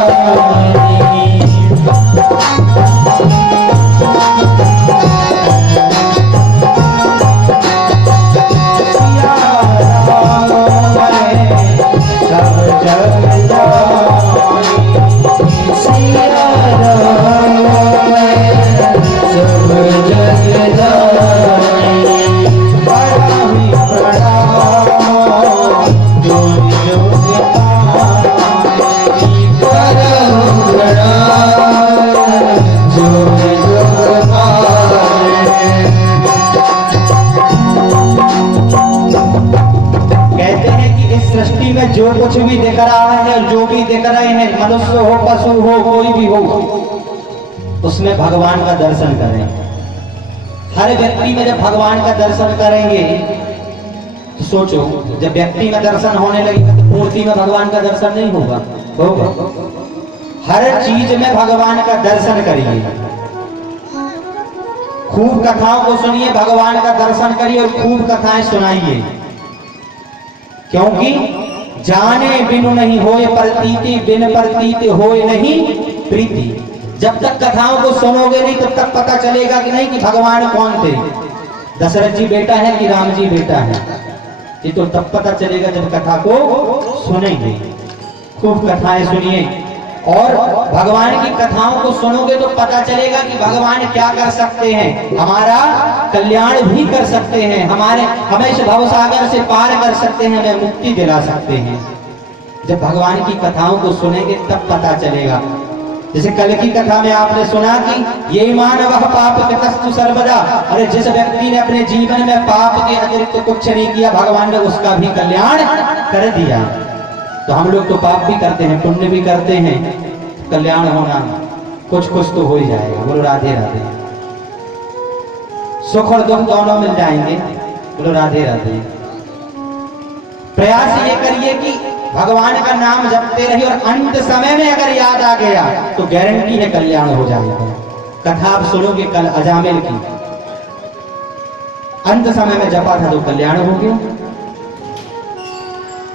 जो कुछ भी दिख रहा है, जो भी दिख रहे हैं, मनुष्य हो, पशु हो, कोई भी हो, उसमें भगवान का दर्शन करें। हर व्यक्ति में जब भगवान का दर्शन करेंगे तो सोचो, जब व्यक्ति में दर्शन होने लगे तो मूर्ति में भगवान का दर्शन नहीं होगा, होगा। हर चीज में भगवान का दर्शन करिए, खूब कथाओं को सुनिए, भगवान का दर्शन करिए और खूब कथाएं सुनाइए। क्योंकि जाने बिनु नहीं होए प्रतीति, बिन प्रतीति होए नहीं प्रीति। जब तक कथाओं को सुनोगे नहीं तब तक पता चलेगा कि नहीं कि भगवान कौन थे, दशरथ जी बेटा है कि राम जी बेटा है। ये तो तब पता चलेगा जब कथा को सुनेंगे। खूब कथाएं सुनिए, और भगवान की कथाओं को सुनोगे तो पता चलेगा कि भगवान क्या कर सकते हैं, हमारा कल्याण भी कर सकते हैं, हमें इस भवसागर से पार कर सकते हैं, हमें मुक्ति दिला सकते हैं। जब भगवान की कथाओं को सुनेंगे तब पता चलेगा। जैसे कल की कथा में आपने सुना कि ये मानव पाप कृतस्तु सर्वदा, अरे जिस व्यक्ति ने अपने जीवन में पाप के अतिरिक्त कुछ नहीं किया, भगवान ने उसका भी कल्याण कर दिया। तो हम लोग तो पाप भी करते हैं, पुण्य भी करते हैं, कल्याण होना कुछ कुछ तो हो ही जाएगा। बोलो राधे राधे। सुख और दुख दोनों मिल जाएंगे। बोलो राधे राधे। प्रयास ये करिए कि भगवान का नाम जपते रहिए, और अंत समय में अगर याद आ गया तो गारंटी है कल्याण हो जाएगा। कथा आप सुनोगे कल अजामिल की, अंत समय में जपा था तो कल्याण हो गया।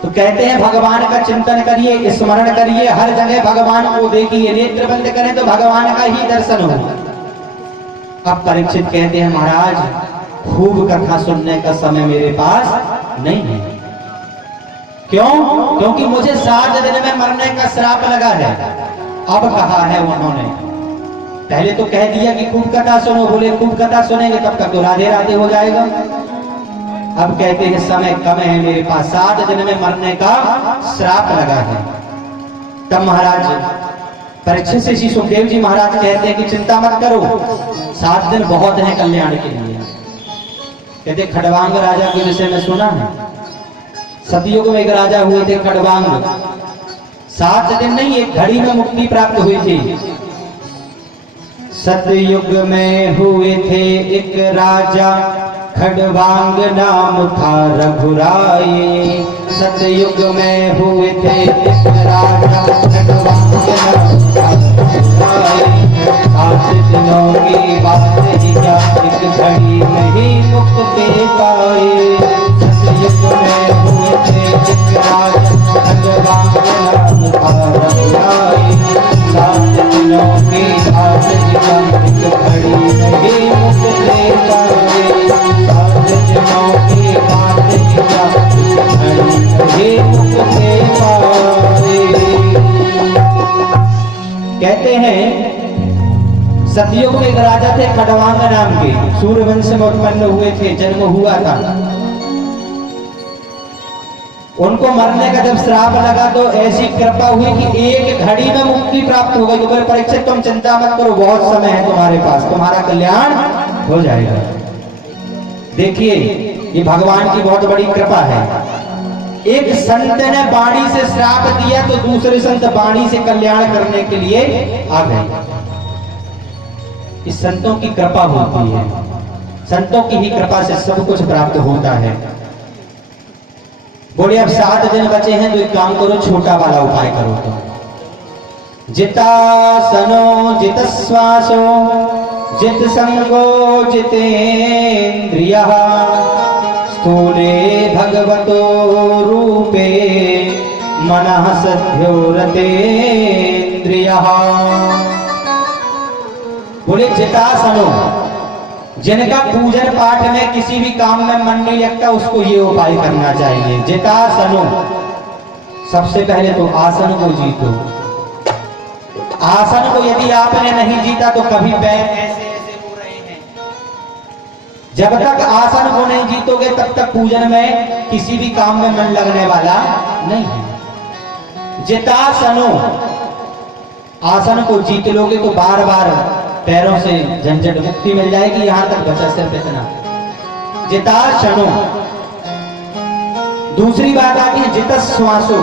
तो कहते हैं भगवान का चिंतन करिए, स्मरण करिए, हर जगह भगवान को देखिए, नेत्र बंद करें तो भगवान का ही दर्शन हो। अब परीक्षित कहते हैं महाराज खूब कथा सुनने का समय मेरे पास नहीं है। क्यों? क्योंकि मुझे 7 दिन में मरने का श्राप लगा है। अब कहा है उन्होंने, पहले तो कह दिया कि खूब कथा सुनो, बोले खूब कथा सुनेंगे तब तक तो राधे राधे हो जाएगा। अब कहते हैं समय कम है मेरे पास, 7 दिन में मरने का श्राप लगा है। तब महाराज परीक्षित से श्री सुखदेव जी महाराज कहते हैं कि चिंता मत करो, 7 दिन बहुत है कल्याण के लिए। कहते खड़वांग राजा के विषय में सुना है, सतयुग में एक राजा हुए थे खड़वांग, 7 दिन नहीं एक घड़ी में मुक्ति प्राप्त हुई थी। सतयुग में हुए थे एक राजा, खड़वांग नाम था रघुराई। सतयुग में हुए थे एक राजा, खड़वांग नाम था रघुराई। 7 दिनों की बात ही क्या, एक घड़ी में ही मुक्ति पाए। सतयुग में हुए थे एक राजा, खड़वांग नाम था रघुराई। 7 दिनों की बात ही क्या, एक घड़ी में ही मुक्ति पाए। कहते हैं सतयुग में एक राजा थे खड़वांग नाम के, सूर्यवंश में उत्पन्न हुए थे, जन्म हुआ था। उनको मरने का जब श्राप लगा तो ऐसी कृपा हुई कि एक घड़ी में मुक्ति प्राप्त हो गई। तो बोले परीक्षित तुम चिंता मत करो, बहुत समय है तुम्हारे पास, तुम्हारा कल्याण हो जाएगा। देखिए ये भगवान की बहुत बड़ी कृपा है। एक संत ने वाणी से श्राप दिया तो दूसरे संत वाणी से कल्याण करने के लिए आ गए। इस संतों की कृपा होती है, संतों की ही कृपा से सब कुछ प्राप्त होता है। बोले अब 7 दिन बचे हैं तो एक काम करो, छोटा वाला उपाय करो। तो जितासनो जित श्वासो जित संगो जितेन्द्रियः स्थूले भगवतो रूपे मनः सद्यो रतेन्द्रियः। बोले जितासनो, जिनका पूजन पाठ में किसी भी काम में मन नहीं लगता उसको ये उपाय करना चाहिए। जितासनो, सबसे पहले तो आसन को जीतो। आसन को यदि आपने नहीं जीता तो कभी पैर ऐसे ऐसे हो रहे हैं। जब तक आसन को नहीं जीतोगे तब तक पूजन में किसी भी काम में मन लगने वाला नहीं है। जितासनो, आसन को जीत लोगे तो बार बार पैरों से झंझट मुक्ति मिल जाएगी। यहां तक बचा सिर्फ इतना। जितासनो। दूसरी बात आती है जित श्वासो।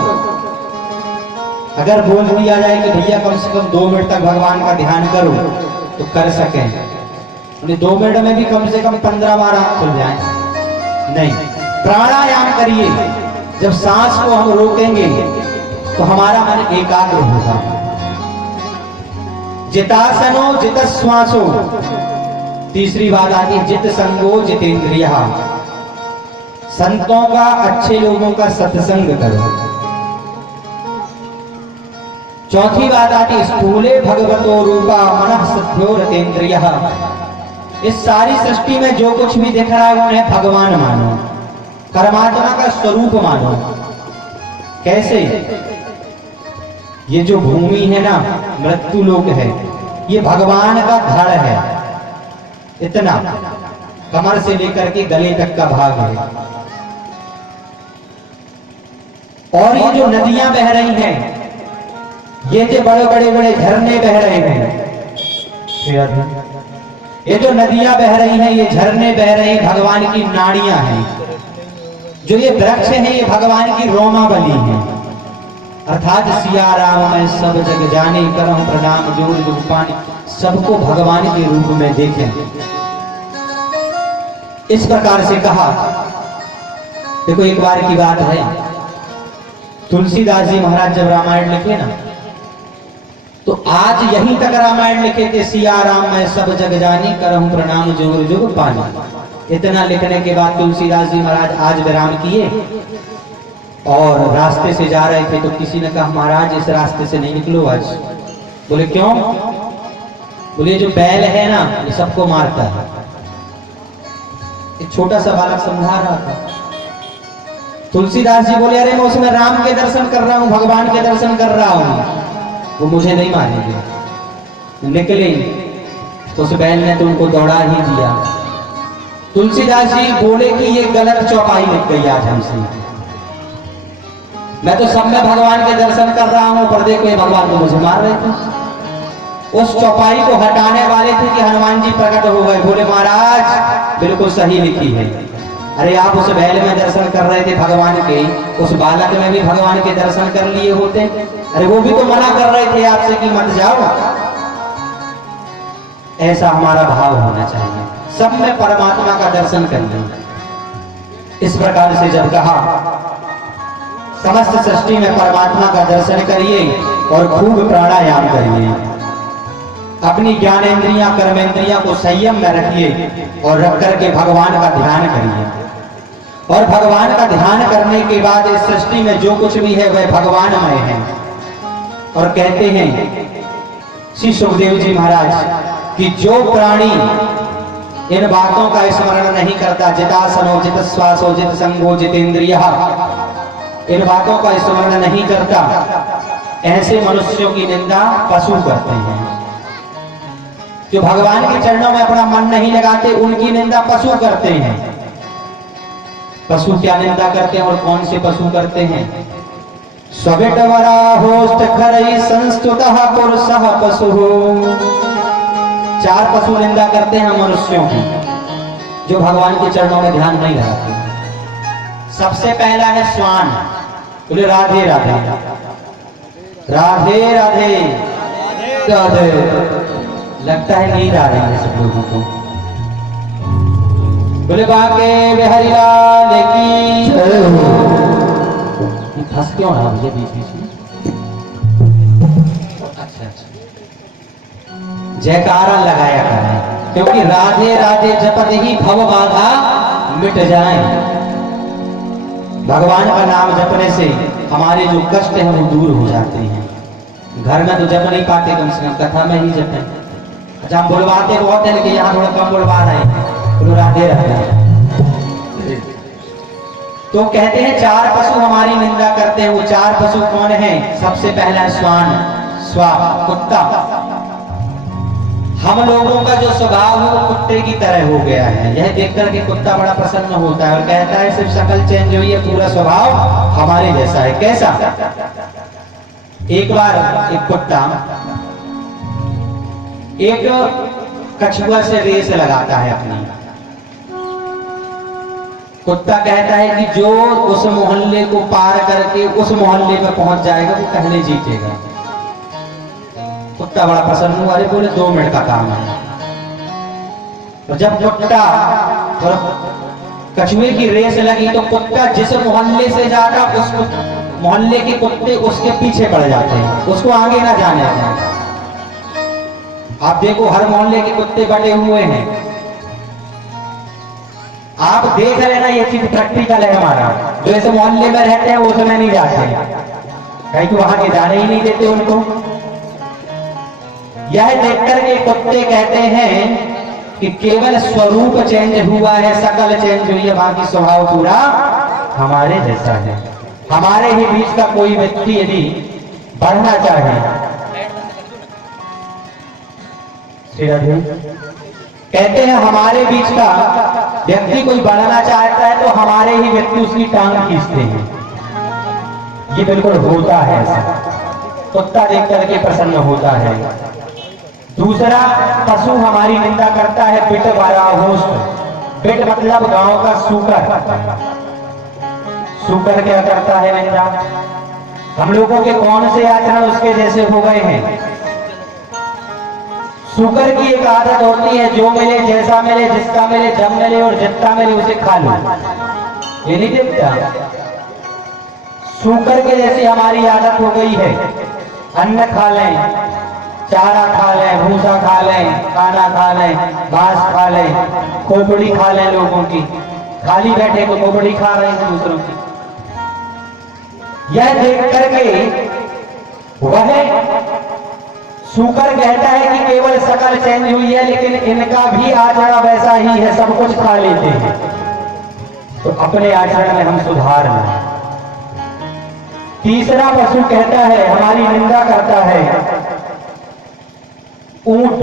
अगर बोल दिया जाए कि भैया कम से कम 2 मिनट तक भगवान का ध्यान करो तो कर सके। 2 मिनट में भी कम से कम 15 बार आंख खुल जाए। नहीं, प्राणायाम करिए। जब सांस को हम रोकेंगे तो हमारा मन एकाग्र होगा। जितासनो जित श्वासो। तीसरी बात आती है जित संगो जितेन्द्रियः। संतों का, अच्छे लोगों का सत्संग करो। चौथी बात आती है स्थूले भगवतो रूपा मनः सद्यो रतेन्द्रियः। इस सारी सृष्टि में जो कुछ भी दिख रहा है उन्हें भगवान मानो, परमात्मा का स्वरूप मानो। कैसे? ये जो भूमि है ना, मृत्यु लोक है, ये भगवान का धड़ है। इतना कमर से लेकर के गले तक का भाग है। और ये जो नदियां बह रही हैं, ये जो बड़े बड़े झरने बह रहे हैं, ये जो नदियां बह रही हैं, ये झरने बह रहे हैं, भगवान की नाड़ियां हैं। जो ये वृक्ष है ये भगवान की रोमावली है। अर्थात सिया राम मैं सब जग जाने, करम प्रणाम जोर जुग पानी। सबको भगवान के रूप में देखें। इस प्रकार से कहा। देखो एक बार की बात है, तुलसीदास जी महाराज जब रामायण लिखे ना, तो आज यहीं तक रामायण लिखे थे, सिया राम मैं सब जग जाने, करम प्रणाम जोर जुग पानी। इतना लिखने के बाद तुलसीदास जी महाराज आज विराम किए और रास्ते से जा रहे थे तो किसी ने कहा महाराज इस रास्ते से नहीं निकलो आज। बोले क्यों? बोले जो बैल है ना ये सबको मारता है। एक छोटा सा बालक समझा रहा था। तुलसीदास जी बोले अरे मैं उसमें राम के दर्शन कर रहा हूं, भगवान के दर्शन कर रहा हूं, वो मुझे नहीं मारेंगे। निकले तो उस बैल ने तो उनको दौड़ा ही दिया। तुलसीदास जी बोले कि ये गलत चौपाई लिख गई आज हमसे। मैं तो सब में भगवान के दर्शन कर रहा हूं, पर देखो ये भगवान तो मुझे मार रहे थे। उस चौपाई को हटाने वाले थे कि हनुमान जी प्रकट हो गए। बोले महाराज बिल्कुल सही लिखी है। अरे आप उस बैल में दर्शन कर रहे थे भगवान के, उस बालक में भी भगवान के दर्शन कर लिए होते। अरे वो भी तो मना कर रहे थे आपसे कि मत जाओ। ऐसा हमारा भाव होना चाहिए, सब में परमात्मा का दर्शन कर लें। इस प्रकार से जब कहा समस्त सृष्टि में परमात्मा का दर्शन करिए और खूब प्राणायाम करिए। अपनी ज्ञानेंद्रियां कर्मेंद्रियां को संयम में रखिए और रख करके भगवान का ध्यान करिए। और भगवान का ध्यान करने के बाद इस सृष्टि में जो कुछ भी है वह भगवानमय है। और कहते हैं श्री सुखदेव जी महाराज कि जो प्राणी इन बातों का स्मरण नहीं करता, जितासनो जित श्वासो जित संगो जितेन्द्रियः, इन बातों का स्मरण नहीं करता, ऐसे मनुष्यों की निंदा पशु करते हैं। जो भगवान के चरणों में अपना मन नहीं लगाते उनकी निंदा पशु करते हैं। पशु क्या निंदा करते हैं और कौन से पशु करते हैं। स्वबिटवरा होष्ट खरई संस्तुतः पुरुषः पशु। 4 पशु निंदा करते हैं मनुष्यों की, जो भगवान के चरणों में ध्यान नहीं लगाते। सबसे पहला है श्वान। बोले राधे राधे राधे राधे राधे। लगता है नींद आ रही है सब लोगों को। बोले बाके बिहारी लाल की जय हो। फंस क्यों रहा मुझे बीच बीच में। अच्छा जयकारा लगाया करें, क्योंकि राधे राधे जपत ही भव बाधा मिट जाए। भगवान का नाम जपने से हमारे जो कष्ट हैं वो दूर हो जाते हैं। घर में तो जप नहीं पाते, कम से कम कथा में ही जपें। अच्छा हम बुलवाते बहुत है, लेकिन यहाँ थोड़ा कम बुलवा रहे हैं, तो राधे राधे। तो कहते हैं 4 पशु हमारी निंदा करते हैं। वो 4 पशु कौन हैं? सबसे पहला श्वान, स्वा कुत्ता। हम लोगों का जो स्वभाव है वो कुत्ते की तरह हो गया है। यह देखकर के कुत्ता बड़ा प्रसन्न होता है और कहता है सिर्फ शक्ल चेंज हुई है, पूरा स्वभाव हमारे जैसा है। कैसा? एक बार एक कुत्ता एक कछुआ से रेस लगाता है अपनी। कुत्ता कहता है कि जो उस मोहल्ले को पार करके उस मोहल्ले पर पहुंच जाएगा वो पहले जीतेगा। कुत्ता बड़ा प्रसन्न हुआ, अरे बोले 2 मिनट का काम है। तो जब कुत्ता और कछुए की रेस लगी तो कुत्ता जिस मोहल्ले से जाता उस मोहल्ले के कुत्ते उसके पीछे पड़ जाते हैं, उसको आगे ना जाने देते। आप देखो हर मोहल्ले के कुत्ते बटे हुए हैं। आप देख रहे ना, ये चीज प्रैक्टिकल है हमारा। जो ऐसे मोहल्ले में रहते हैं वो उसमें नहीं जाते, कहीं तो वहां के जाने ही नहीं देते उनको। यह देखकर के कुत्ते कहते हैं कि केवल स्वरूप चेंज हुआ है, शकल चेंज हुई है, बाकी स्वभाव पूरा हमारे जैसा है। हमारे ही बीच का कोई व्यक्ति यदि बढ़ना चाहे, कहते हैं हमारे बीच का व्यक्ति कोई बढ़ना चाहता है तो हमारे ही व्यक्ति उसकी टांग खींचते हैं। ये बिल्कुल होता है ऐसा। कुत्ता देख करके प्रसन्न होता है। दूसरा पशु हमारी निंदा करता है बिट वाला होस्ट। बिट मतलब गांव का सूकर। सूकर क्या करता है निंदा? हम लोगों के कौन से आचरण उसके जैसे हो गए हैं? शुगर की एक आदत होती है, जो मिले जैसा मिले जिसका मिले जब मिले और जितना मिले उसे खा लो। ये नहीं देखता? शुगर के जैसी हमारी आदत हो गई है। अन्न खा लें, चारा खा लें, भूसा खा लें, खाना खा लें, घास खा लें, खोपड़ी खा लें। लोगों की खाली बैठे तो खोपड़ी खा रहे हैं दूसरों की। यह देख करके वह शुकर कहता है कि केवल शकल चेंज हुई है, लेकिन इनका भी आचरण वैसा ही है, सब कुछ खा लेते हैं। तो अपने आचरण में हम सुधार लें। तीसरा पशु कहता है, हमारी निंदा करता है, ऊंट।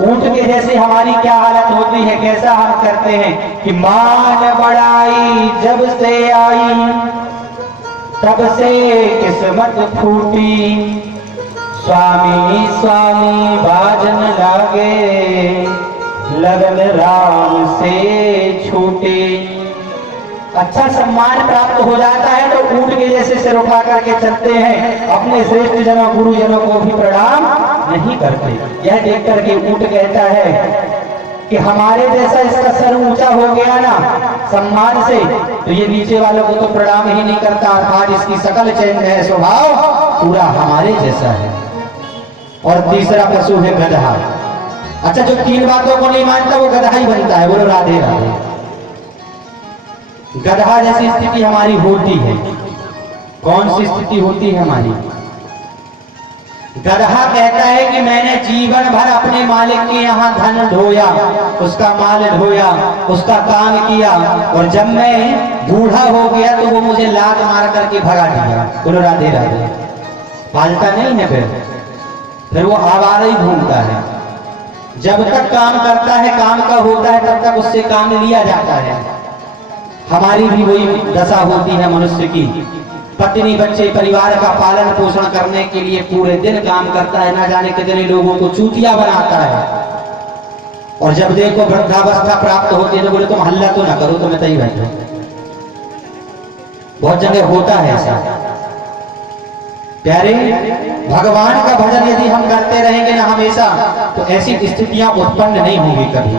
ऊंट के जैसे हमारी क्या हालत होती है, कैसा हम करते हैं कि मान बढ़ाई जब से आई तब से किस्मत फूटी, स्वामी स्वामी बाजन लागे लगन राम से छूटे। अच्छा सम्मान प्राप्त हो जाता है तो ऊंट के जैसे सिर उठा करके चलते हैं, अपने श्रेष्ठ जनों गुरुजनों को भी प्रणाम नहीं करते। यह देख करके ऊंट कहता है कि हमारे जैसा इसका सर ऊंचा हो गया ना सम्मान से, तो ये नीचे वालों को तो प्रणाम ही नहीं करता। अर्थात इसकी शकल चेंज है, स्वभाव पूरा हमारे जैसा है। और तीसरा पशु है गधा। अच्छा जो 3 बातों को नहीं मानता वो गधा ही बनता है। बोलो राधे राधे। गधा जैसी स्थिति हमारी होती है। कौन सी स्थिति होती है हमारी? गधा कहता है कि मैंने जीवन भर अपने मालिक के यहाँ धन ढोया, उसका माल ढोया, उसका काम किया, और जब मैं बूढ़ा हो गया तो वो मुझे लात मार करके भगा दिया। बोलो राधे राधे। पालता नहीं है, फिर वो आवारा ही घूमता है। जब तक काम करता है, काम का होता है, तब तक उससे काम लिया जाता है। हमारी भी वही दशा होती है मनुष्य की। पत्नी बच्चे परिवार का पालन पोषण करने के लिए पूरे दिन काम करता है, ना जाने कितने लोगों को चूतिया बनाता है, और जब देखो वृद्धावस्था प्राप्त होती है तो बोले तुम हल्ला तो ना करो, तो मैं तय बैठो। बहुत जगह होता है ऐसा। प्यारे, भगवान का भजन यदि हम करते रहेंगे ना हमेशा, तो ऐसी स्थितियां उत्पन्न नहीं होंगी कभी।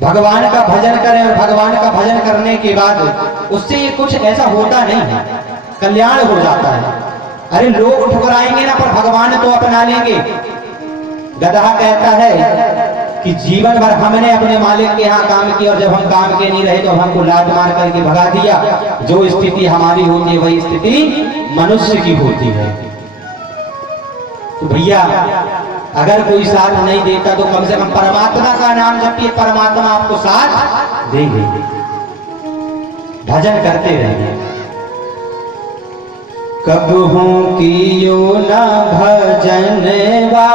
भगवान का भजन करें, और भगवान का भजन करने के बाद उससे ये कुछ ऐसा होता नहीं है, कल्याण हो जाता है। अरे लोग ठुकराएंगे ना, पर भगवान तो अपना लेंगे। गधा कहता है कि जीवन भर हमने अपने मालिक के यहाँ काम किया, और जब हम काम के नहीं रहे तो हमको लात मार करके भगा दिया। जो स्थिति हमारी होती है वही स्थिति मनुष्य की होती है। तो भैया, अगर कोई साथ नहीं देता तो कम से कम परमात्मा का नाम जपिए, परमात्मा आपको साथ देंगे। भजन करते रहेंगे। कबहू कियो न भजनवा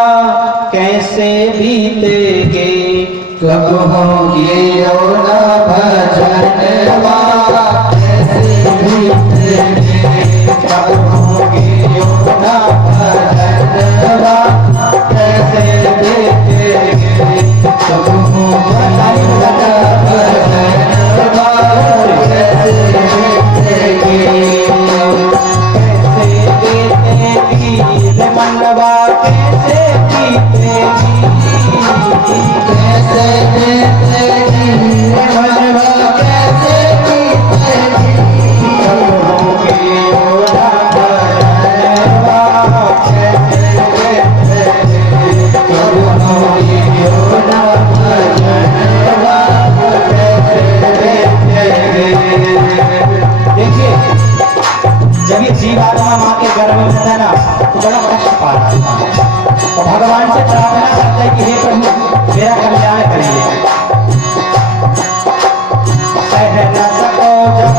कैसे बीतेगे, कबहू कियो न भजनवा कैसे बीतेगे, कबहू कियो न भजनवा कैसे बीतेगे, कबहू न भजनवा कैसे बीतेगे, मनवा कैसे बीतेगी, कैसे बीतेगी, मनवा कैसे बीतेगी, कबहू कियो न भजनवा कैसे बीतेगी, कबहू कियो न भजनवा कैसे बीतेगी। देखिए, जब ये जीवात्मा माँ के गर्भ में था ना, तो बड़ा कष्ट पा रहा था, और भगवान से प्रार्थना करते कि हे प्रभु मेरा कल्याण करिए। सह न सको जब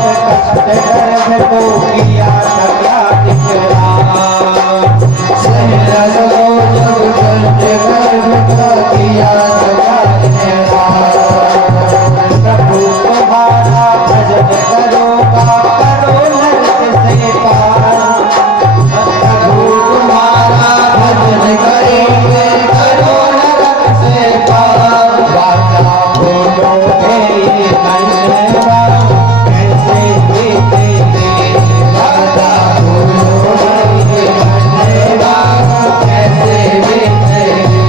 कष्ट गर्भ को किया सका इकरार, सह न सको जब कष्ट गर्भ को किया सका इकरार, प्रभु तुम्हारा भजन करोगा करो नरक से पार, प्रभु तुम्हारा भजन करेंगे करो नरक से पार, वाचा भूलोगे ये मनवा कैसे बीतेगे, वाचा भूलोगे ये मनवा कैसे बीतेगे,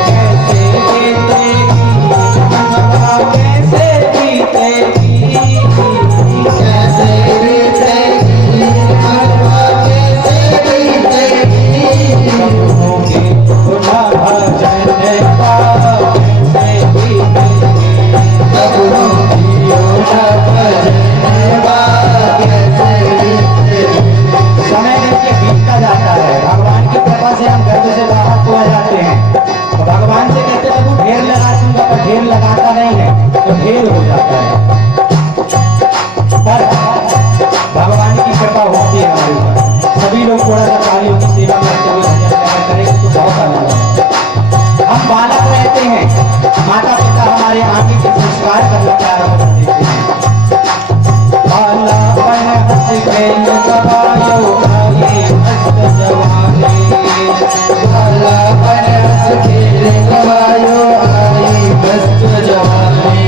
कैसे बीतेगी मनवा कैसे बीतेगी, कैसे बीतेगी मनवा कैसे बीतेगी, कबहू कियो न भजनवा कैसे बीतेगी, कबहू कियो न भजनवा कैसे बीतेगी। समय देखिए बीतता जाता है, भगवान की कृपा से हम घर से बाहर तो आ जाते हैं, तो भगवान से कहते हैं तू ढेर लगा दूंगा, पर ढेर लगाता नहीं है तो ढेर हो जाता है। पर भगवान की कृपा होती है हमारे ऊपर। सभी लोग थोड़ा सा कार्यों की सेवा करते हुए भजन करेंगे तो बहुत आनंद है। हम बालक रहते हैं, माता पिता हमारे आगे के संस्कार करना प्रारंभ कर देते हैं। बालापन हंस खेल गवायो आए मस्त जवानी, बालापन हंस खेल गवायो आए मस्त जवानी,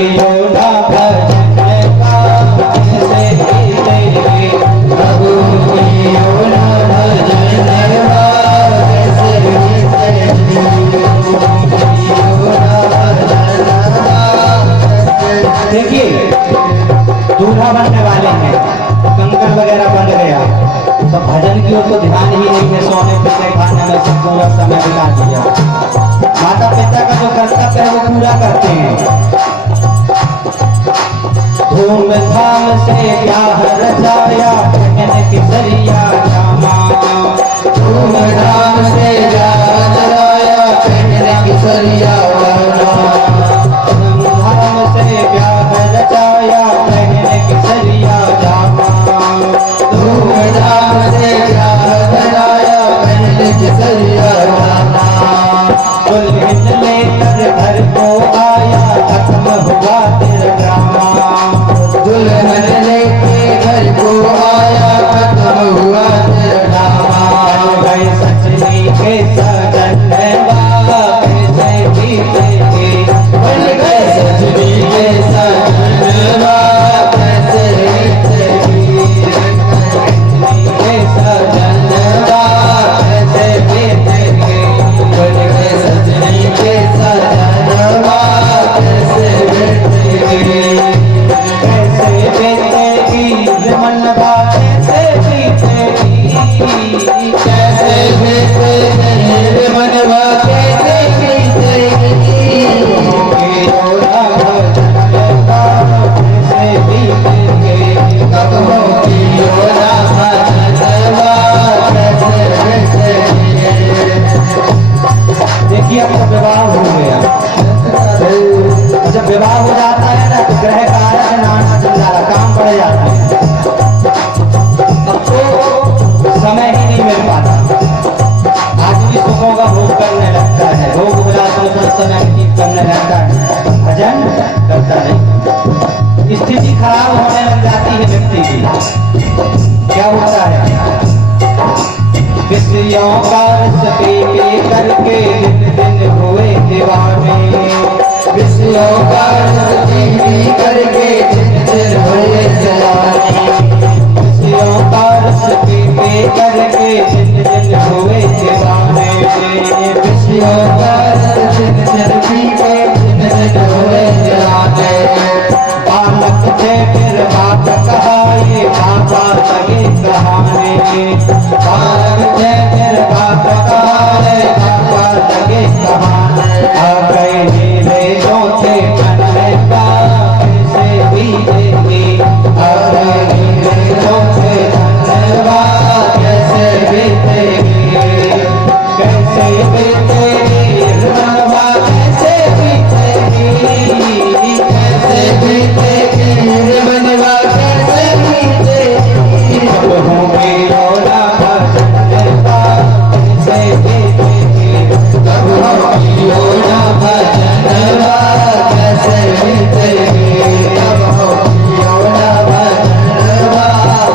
कियो ना भजन का कैसे बीतेंगे, प्रभु कियो ना भजन का कैसे बीतेंगे, देखिए दूल्हा बनने वाले हैं, कंकड़ वगैरह बन गया, तो भजन की ओर तो ध्यान ही नहीं है, सोने पीने खाने में सब पूरा समय बिता दिया। माता पिता का जो कर्तव्य है वो पूरा करते हैं। धूमधाम से ब्याह रचाया बहन केसरिया जामा, धूमधाम से ब्याह रचाया बहन केसरिया जामा, धूमधाम से ब्याह रचाया बहन केसरिया जामा, धूमधाम से ब्याह रचाया बहन केसरिया जामा, दुल्हन लेकर घर को आया खत्म हुआ तेरा ड्रामा, दुल्हन लेके घर को आया खत्म हुआ तेरा ड्रामा, गए सजनी के सजन कैसे बीतेंगे, बन गए सजनी के सजन कैसे बीतेंगे, के सजन कैसे बीतेंगे, बन गए सजनी के सजन कैसे बीतेंगे, कैसे बीतेगी मनवा कैसे बीतेगी, कैसे बीतेंगे मनवा कैसे बीतेंगी, कैसे बीतेंगे, कदमों की ओरा भजनवा कैसे बीतेंगे। देखिए अब तो विवाह हो गया, जब विवाह हो जाता है ना तो ग्रह कारक नाना चंदारा काम बढ़ जाता है, अब तो समय ही नहीं मिल पाता, आदमी सुखों का भोग करने लगता है, भोग हो जाता है तो समय व्यतीत करने लगता है, भजन करता नहीं, स्थिति खराब होने लग जाती है व्यक्ति की। क्या होता है, विषयों का रस पी करके दिन दिन हुए दीवाने, विषयों का रस पी करके जिन जिन हुए जवानी, विषयों का रस पी करके दिन दिन हुए दीवाने, विषयों का रस जिन जिन पी के जिन जिन हुए जवानी, बालक थे फिर बाप कहाए बाबा लगे कहाने, बालक थे फिर बाप कहाए बाबा लगे कहाने, आ गए नीले जो थे कन्हैया का कैसे बीतेंगे, आ गए नीले जो थे कन्हैया कैसे बीतेंगे, कैसे बीतेगी मनवा कैसे बीतेगी, कैसे बीतेगी मनवा कैसे बीतेगी, अब होंगे रोना भजन का कैसे बीतेगी, कब होगी ओरा भजनवा कैसे बीतेगी, कब होगी ओरा भजनवा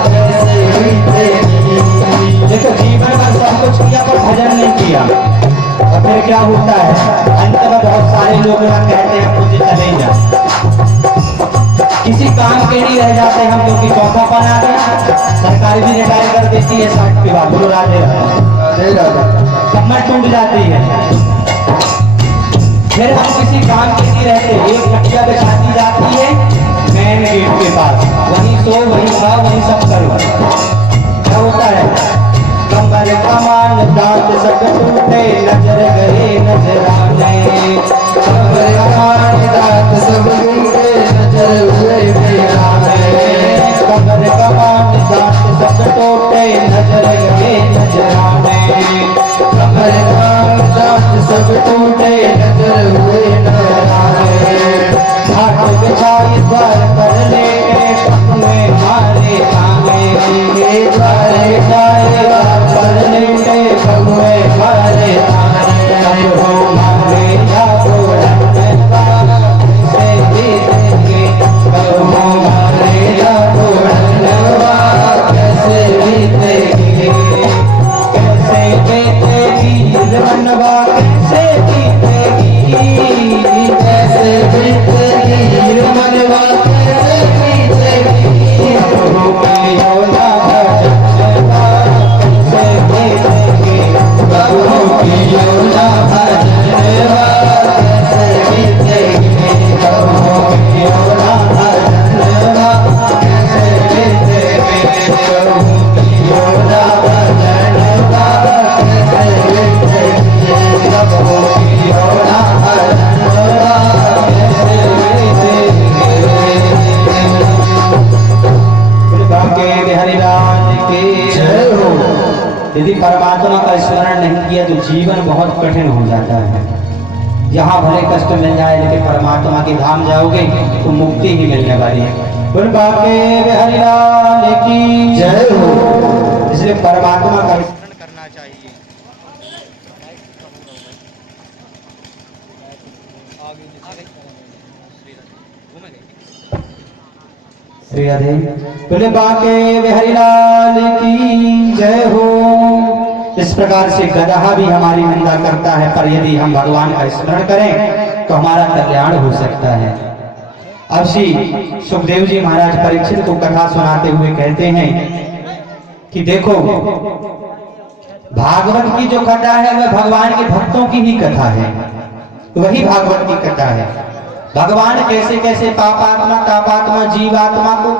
कैसे बीतेगी। देखो जीवन में सब कुछ किया पर भजन नहीं किया, और फिर क्या होता है, अंत में बहुत सारे लोग कहते हैं मुझे चले जा, किसी काम के नहीं रह जाते हम, क्योंकि चौथापन आ गया, सरकार भी रिटायर कर देती है 60 के बाद, बोलो राधे कमर टूट जाती है, फिर हम किसी काम के नहीं रहते, एक खटिया बिछा दी जाती है मेन गेट के पास, वहीं सो वहीं खाओ वहीं सब करो, क्या होता है, कमर कमान दांत सब टूटे नजर गए नजराने, कमर कमान दांत सब टूटे नजर हुए बेगाने, कमर कमान दांत सब टूटे नजर गए नजराने, कमर कमान दांत सब टूटे नजर हुए बेगाने, घाट बिछाई द्वार पर लेके पहुए मारे ताने, द्वार बिछाए द्वार पर लेके पहुए मारे ताने, अब हो मारे या बोलन का कठिन हो जाता है। यहाँ भले कष्ट मिल जाए लेकिन परमात्मा के धाम जाओगे तो मुक्ति ही मिलने वाली है। बोल बाके बिहारी लाल की जय हो। इसलिए परमात्मा का स्मरण करना चाहिए। श्री राधे। बोले बाके बिहारी लाल की जय हो। इस प्रकार से गदहा भी हमारी निंदा करता है, पर यदि हम भगवान का स्मरण करें तो हमारा कल्याण हो सकता है। अब श्री सुखदेव जी महाराज परीक्षित को कथा सुनाते हुए कहते हैं कि देखो, भागवत की जो कथा है वह भगवान के भक्तों की ही कथा है, वही भागवत की कथा है। भगवान कैसे कैसे पापात्मा तापात्मा जीवात्मा को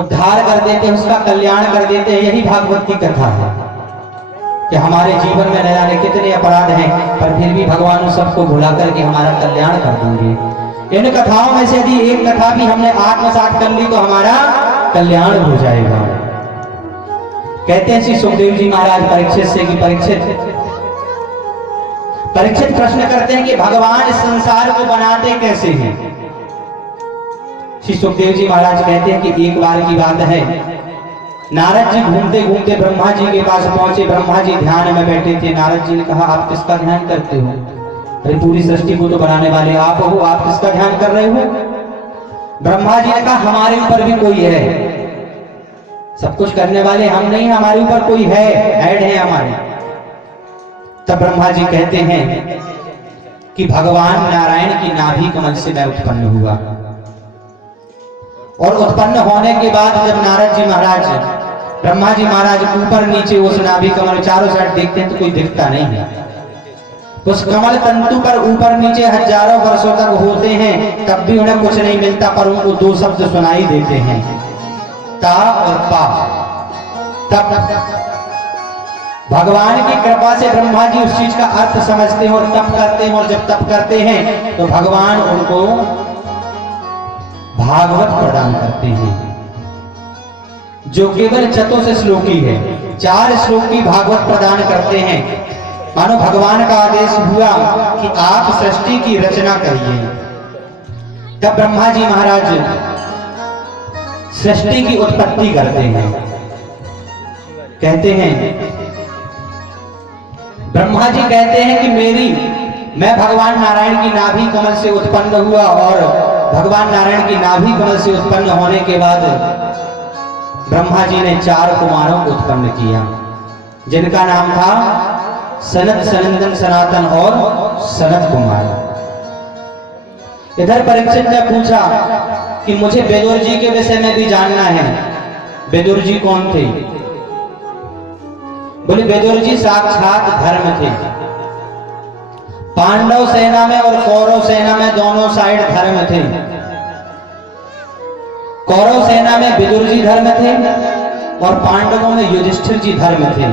उद्धार कर देते हैं, उसका कल्याण कर देते हैं, यही भागवत की कथा है। कि हमारे जीवन में न जाने कितने अपराध हैं, पर फिर भी भगवान उन सबको भुला करके हमारा कल्याण कर देंगे। इन कथाओं में से यदि एक कथा भी हमने आत्मसात कर ली तो हमारा कल्याण हो जाएगा। कहते हैं श्री सुखदेव जी महाराज परीक्षित से कि परीक्षित प्रश्न करते हैं कि भगवान इस संसार को बनाते कैसे हैं। श्री सुखदेव जी महाराज कहते हैं कि एक बार की बात है, नारद जी घूमते घूमते ब्रह्मा जी के पास पहुंचे। ब्रह्मा जी ध्यान में बैठे थे। नारद जी ने कहा, आप किसका ध्यान करते हो? अरे पूरी सृष्टि को तो बनाने वाले आप हो, आप किसका ध्यान कर रहे हो? ब्रह्मा जी ने कहा, हमारे ऊपर भी कोई है, सब कुछ करने वाले हम नहीं, हमारे ऊपर कोई है, हेड है हमारे। तब ब्रह्मा जी कहते हैं कि भगवान नारायण की नाभि कमल से मैं उत्पन्न हुआ, और उत्पन्न होने के बाद जब नारद जी महाराज ब्रह्मा जी महाराज ऊपर नीचे उस नाभि कमल चारों साइड देखते हैं तो कोई दिखता नहीं है। उस कमल तंतु पर ऊपर नीचे हजारों वर्षों तक होते हैं, तब भी उन्हें कुछ नहीं मिलता, पर उनको दो शब्द सुनाई देते हैं, ता और पा। तब भगवान की कृपा से ब्रह्मा जी उस चीज का अर्थ समझते हैं और तप करते हैं, और जब तप करते हैं तो भगवान उनको भागवत प्रदान करते हैं, जो केवल चतुर्थ श्लोकी है। 4 श्लोक की भागवत प्रदान करते हैं। मानो भगवान का आदेश हुआ कि आप सृष्टि की रचना करिए। तब ब्रह्मा जी महाराज सृष्टि की उत्पत्ति करते हैं। कहते हैं, ब्रह्मा जी कहते हैं कि मैं भगवान नारायण की नाभि कमल से उत्पन्न हुआ, और भगवान नारायण की नाभि कमल से उत्पन्न होने के बाद ब्रह्मा जी ने 4 कुमारों को उत्पन्न किया, जिनका नाम था सनत, सनंदन, सनातन और सनत कुमार। इधर परीक्षित ने पूछा कि मुझे बेदुर जी के विषय में भी जानना है। बेदुर जी कौन थे? बोले, बेदुर जी साक्षात धर्म थे। पांडव सेना में और कौरव सेना में दोनों साइड धर्म थे। कौरव सेना में विदुर जी धर्म थे और पांडवों में युधिष्ठिर जी धर्म थे।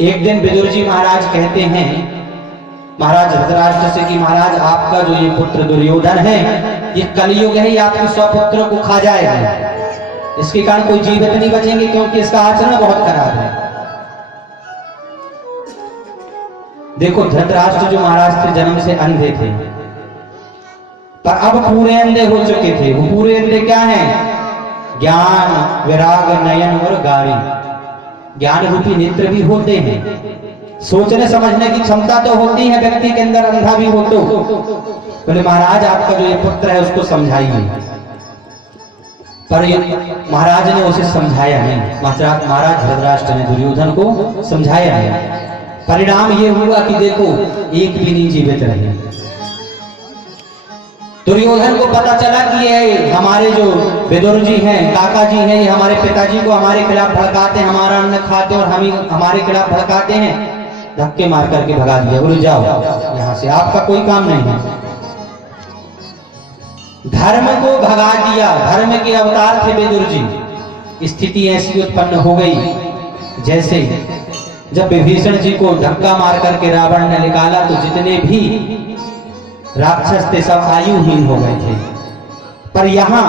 एक दिन विदुर जी महाराज कहते हैं महाराज धृतराष्ट्र से कि महाराज, आपका जो ये पुत्र दुर्योधन है, ये कलयुग है, ये आपके 100 पुत्रों को खा जाएगा। इसके कारण कोई जीवित नहीं बचेंगे, क्योंकि इसका आचरण बहुत खराब है। देखो, धृतराष्ट्र जो महाराज थे जन्म से अंधे थे, पर अब पूरे अंधे हो चुके थे। वो पूरे अंधे क्या हैं? ज्ञान, विराग, नयन और गारी। ज्ञान रूपी नेत्र भी होते हैं, सोचने समझने की क्षमता तो होती है व्यक्ति के अंदर, अंधा भी हो तो। बोले, महाराज आपका जो ये पुत्र है उसको समझाइए। पर महाराज ने उसे समझाया नहीं। महाराज धृतराष्ट्र ने दुर्योधन को समझाया नहीं। परिणाम ये हुआ कि देखो, एक भी नहीं जीवित रहे। दुर्योधन को पता चला कि ये हमारे जो विदुर जी हैं, काका जी हैं, ये हमारे पिताजी को हमारे खिलाफ भड़काते हैं, हमारा अन्न खाते और हम हमारे खिलाफ भड़काते हैं। धक्के मार करके भगा दिया। बोले, जाओ यहां से, आपका कोई काम नहीं है। धर्म को भगा दिया। धर्म के अवतार थे विदुर जी। स्थिति ऐसी उत्पन्न हो गई जैसे जब विभीषण जी को धक्का मार करके रावण ने निकाला तो जितने भी राक्षस थे सब आयुहीन हो गए थे, पर यहाँ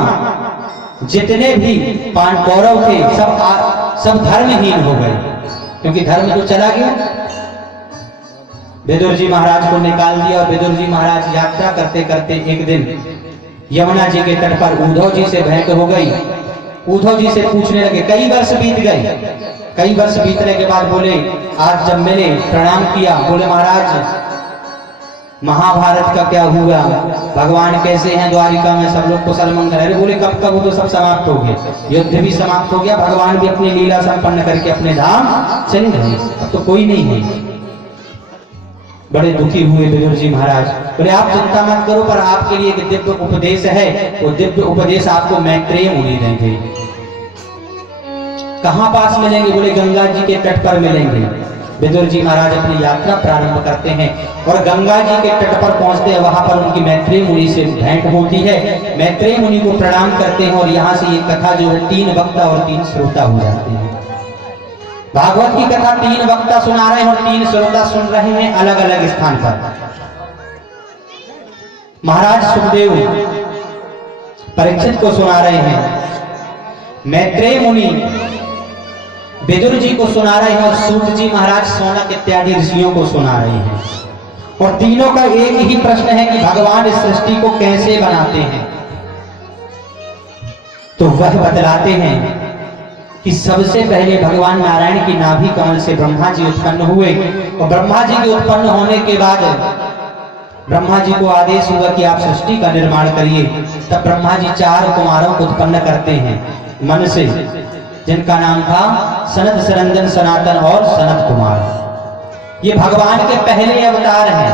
जितने भी कौरव थे सब धर्महीन हो गए, क्योंकि धर्म तो चला गया। विदुर जी महाराज को निकाल दिया और विदुर जी महाराज यात्रा करते करते एक दिन यमुना जी के तट पर उद्धव जी से भेंट हो गई। उद्धव जी से पूछने लगे, कई वर्ष बीत गए। कई वर्ष बीतने के बाद बोले, आज जब मिले प्रणाम किया, बोले महाराज महाभारत का क्या हुआ, भगवान कैसे हैं द्वारिका में, सब लोग कुशल मंगल। अरे बोले कब कब, वो तो सब समाप्त हो गया, युद्ध भी समाप्त हो गया, भगवान भी अपनी लीला संपन्न करके अपने धाम चले गए, अब तो कोई नहीं है। बड़े दुखी हुए विदुर जी महाराज। बोले आप चिंता मत करो, पर आपके लिए एक दिव्य उपदेश है, वो दिव्य उपदेश आपको मैत्रेय मुनि देंगे। कहां पास मिलेंगे? बोले गंगा जी के तट पर मिलेंगे। विदुर जी महाराज अपनी यात्रा प्रारंभ करते हैं और गंगा जी के तट पर पहुंचते हैं। वहां पर उनकी मैत्रेय मुनि से भेंट होती है। मैत्रेय मुनि को प्रणाम करते हैं और यहाँ से ये कथा जो है 3 वक्ता और 3 श्रोता हो जाते हैं। भागवत की कथा 3 वक्ता सुना रहे हैं और 3 श्रोता सुन रहे हैं अलग अलग स्थान पर। महाराज सुखदेव परीक्षित को सुना रहे हैं, मैत्रेय मुनि विदुर जी को सुना रहे हैं और सूत जी महाराज सौनक इत्यादि ऋषियों को सुना रहे हैं। और तीनों का एक ही प्रश्न है कि भगवान इस सृष्टि को कैसे बनाते हैं। तो वह बतलाते हैं कि सबसे पहले भगवान नारायण की नाभि कमल से ब्रह्मा जी उत्पन्न हुए और ब्रह्मा जी के उत्पन्न होने के बाद ब्रह्मा जी को आदेश हुआ कि आप सृष्टि का निर्माण करिए। तब ब्रह्मा जी 4 कुमारों को उत्पन्न करते हैं मन से, जिनका नाम था सनत, सरंजन, सनातन और सनत कुमार। ये भगवान के पहले अवतार हैं।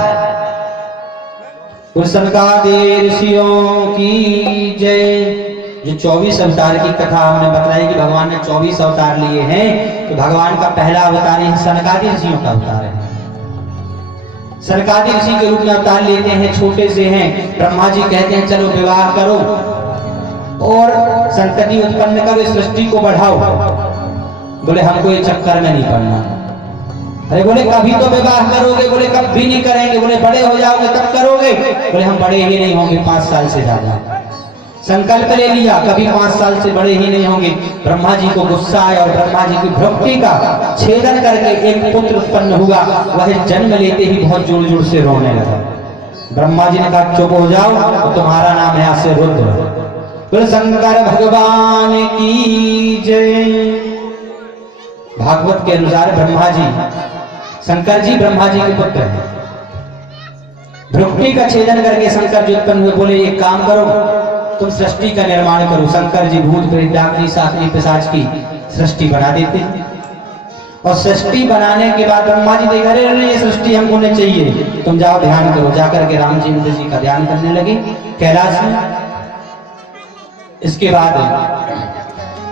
उस सनकादिक ऋषियों की जय। जो 24 अवतार की कथा हमने बताई कि भगवान ने 24 अवतार लिए हैं, तो भगवान का पहला अवतार ही सनकादिक ऋषियों का अवतार है। सनकादिक ऋषि के रूप में अवतार लेते हैं, छोटे से हैं। ब्रह्मा जी कहते हैं चलो विवाह करो और संतति उत्पन्न करो, इस सृष्टि को बढ़ाओ। बोले हमको ये चक्कर में नहीं पड़ना। अरे बोले कभी तो विवाह करोगे? बोले कभी नहीं करेंगे। बोले बड़े हो जाओगे तब करोगे? बोले हम बड़े ही नहीं होंगे 5 साल से ज्यादा। संकल्प ले लिया कभी 5 साल से बड़े ही नहीं होंगे। ब्रह्मा जी को गुस्सा आया और ब्रह्मा जी की भ्रुकुटी का छेदन करके एक पुत्र उत्पन्न हुआ। वह जन्म लेते ही बहुत जोर जोर से रोने लगा। ब्रह्मा जी ने कहा चुप हो जाओ, तो तुम्हारा नाम है आज से रुद्र। बोले शंकर भगवान की जय। भागवत के अनुसार ब्रह्मा जी, शंकर जी ब्रह्मा जी के पुत्र हैं। भ्रुकुटी का छेदन करके शंकर जी उत्पन्न हुए। बोले एक काम करो, तुम सृष्टि का निर्माण करो। शंकर जी भूत प्रेत डाकनी साकनी पिशाच की सृष्टि बना देते। और सृष्टि बनाने के बाद ब्रह्मा जी देखा रहे ये सृष्टि हमको नहीं चाहिए, तुम जाओ ध्यान करो। जाकर के राम जी इंद्र जी का ध्यान करने लगे कैलाश में। इसके बाद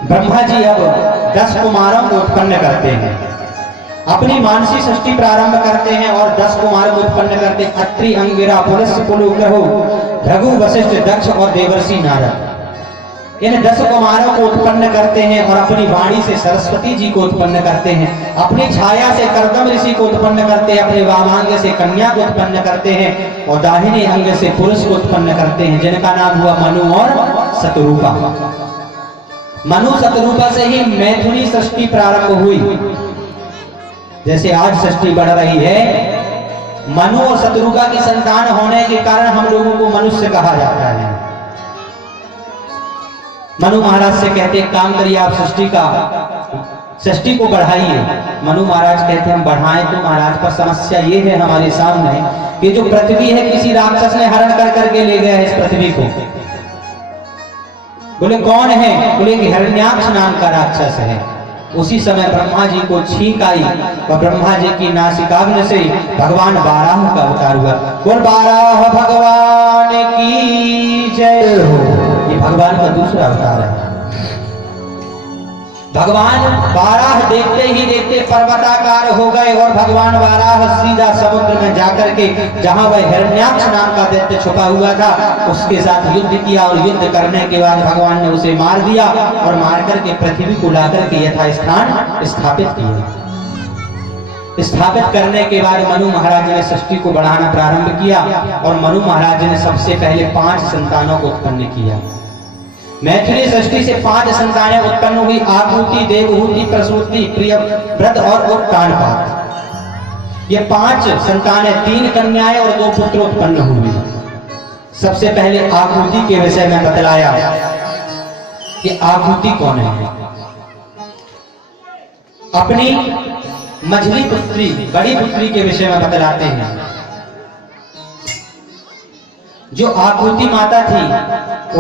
ब्रह्मा जी अब 10 कुमारों को उत्पन्न करते हैं। अपनी मानसी सृष्टि प्रारंभ करते हैं और 10 कुमार को उत्पन्न करते हैं। अत्रि, अंगिरा, पुलस्त्य, पुलुग्रह, भृगु, वशिष्ठ, दक्ष और देवर्षि नारद। इन 10 कुमारों को उत्पन्न करते हैं और अपनी वाणी से सरस्वती जी को उत्पन्न करते हैं। अपनी छाया से कर्दम ऋषि को उत्पन्न करते हैं। अपने वामांग से कन्या को उत्पन्न करते हैं और दाहिने अंग से पुरुष को उत्पन्न करते हैं, जिनका नाम हुआ मनु और शतरूपा। मनु शतरूपा से ही मैथुनी सृष्टि प्रारंभ हुई। जैसे आज सृष्टि बढ़ रही है, मनु और शतरूपा की संतान होने के कारण हम लोगों को मनुष्य कहा जाता है। मनु महाराज से कहते हैं काम करिए आप सृष्टि को बढ़ाइए। मनु महाराज कहते हैं हम बढ़ाएं तो महाराज, पर समस्या ये है हमारे सामने कि जो पृथ्वी है किसी राक्षस ने हरण कर करके ले गया है इस पृथ्वी को। बोले कौन है? बोले कि हिरण्याक्ष नाम का राक्षस है। उसी समय ब्रह्मा जी को छींक आई और ब्रह्मा जी की नासिकाग्नि से भगवान बाराह का अवतार हुआ। बोल बाराह भगवान की जय हो। ये भगवान का दूसरा अवतार है। भगवान बाराह देखते ही देखते पर्वताकार हो गए और भगवान बाराह सीधा समुद्र में जाकर के जहां वह हिरण्याक्ष नाम का दैत्य छुपा हुआ था उसके साथ युद्ध किया और युद्ध करने के बाद भगवान ने उसे मार दिया और मार करके पृथ्वी को लाकर के यथास्थान स्थापित किया। स्थापित करने के बाद मनु महाराज ने सृष्टि को बढ़ाना प्रारंभ किया और मनु महाराज ने सबसे पहले 5 संतानों को उत्पन्न किया। मैथिली सृष्टि से 5 संतानें उत्पन्न हुई। आकृति, देवहूति, प्रसूति, प्रियव्रत और उत्तानपाद। ये 5 संतान है, 3 कन्याएं और 2 पुत्र उत्पन्न हुए। सबसे पहले आकृति के विषय में बतलाया कि आकृति कौन है। अपनी मझली पुत्री, बड़ी पुत्री के विषय में बतलाते हैं। जो आकृति माता थी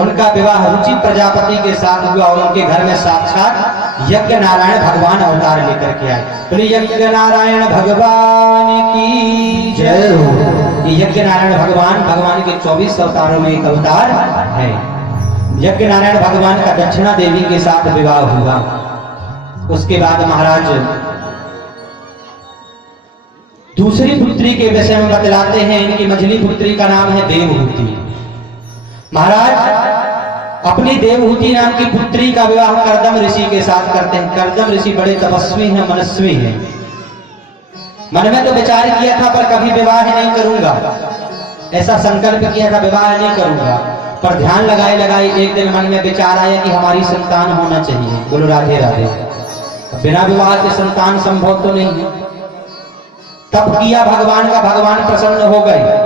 उनका विवाह रुचि प्रजापति के साथ हुआ और उनके घर में साक्षात यज्ञ नारायण भगवान अवतार लेकर के आए। तो यज्ञ नारायण भगवान की जय हो। ये यज्ञ नारायण भगवान के 24 अवतारों में एक अवतार है। यज्ञ नारायण भगवान का दक्षिणा देवी के साथ विवाह हुआ। उसके बाद महाराज दूसरी पुत्री के विषय में बतलाते हैं। इनकी मझली पुत्री का नाम है देवहूति। महाराज अपनी देवहूति नाम की पुत्री का विवाह कर्दम ऋषि के साथ करते हैं। कर्दम ऋषि बड़े तपस्वी हैं, मनस्वी हैं। मन में तो विचार किया था पर कभी विवाह नहीं करूंगा, ऐसा संकल्प किया था विवाह नहीं करूंगा, पर ध्यान लगाए लगाए एक दिन मन में विचार आया कि हमारी संतान होना चाहिए। बोलो राधे राधे। बिना विवाह के संतान संभव तो नहीं है। तब किया भगवान का, भगवान प्रसन्न हो गए।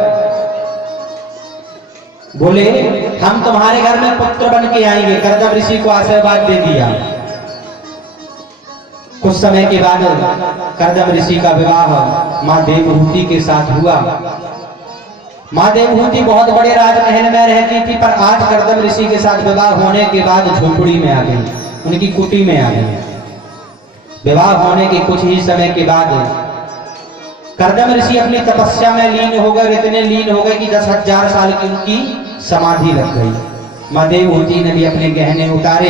बोले हम तुम्हारे घर में पुत्र बन के आएंगे। कर्दम ऋषि को आशीर्वाद दे दिया। कुछ समय के बाद कर्दम ऋषि का विवाह मां देवहूति के साथ हुआ। मां देवहूति बहुत बड़े राजमहल में रहती थी, पर आज कर्दम ऋषि के साथ विवाह होने के बाद झोपड़ी में आ गई, उनकी कुटी में आ गई। विवाह होने के कुछ ही समय के बाद कर्दम ऋषि अपनी तपस्या में लीन हो गए। इतने लीन हो गए कि 10,000 साल की उनकी समाधि लग गई। मां देवहूति ने भी अपने गहने उतारे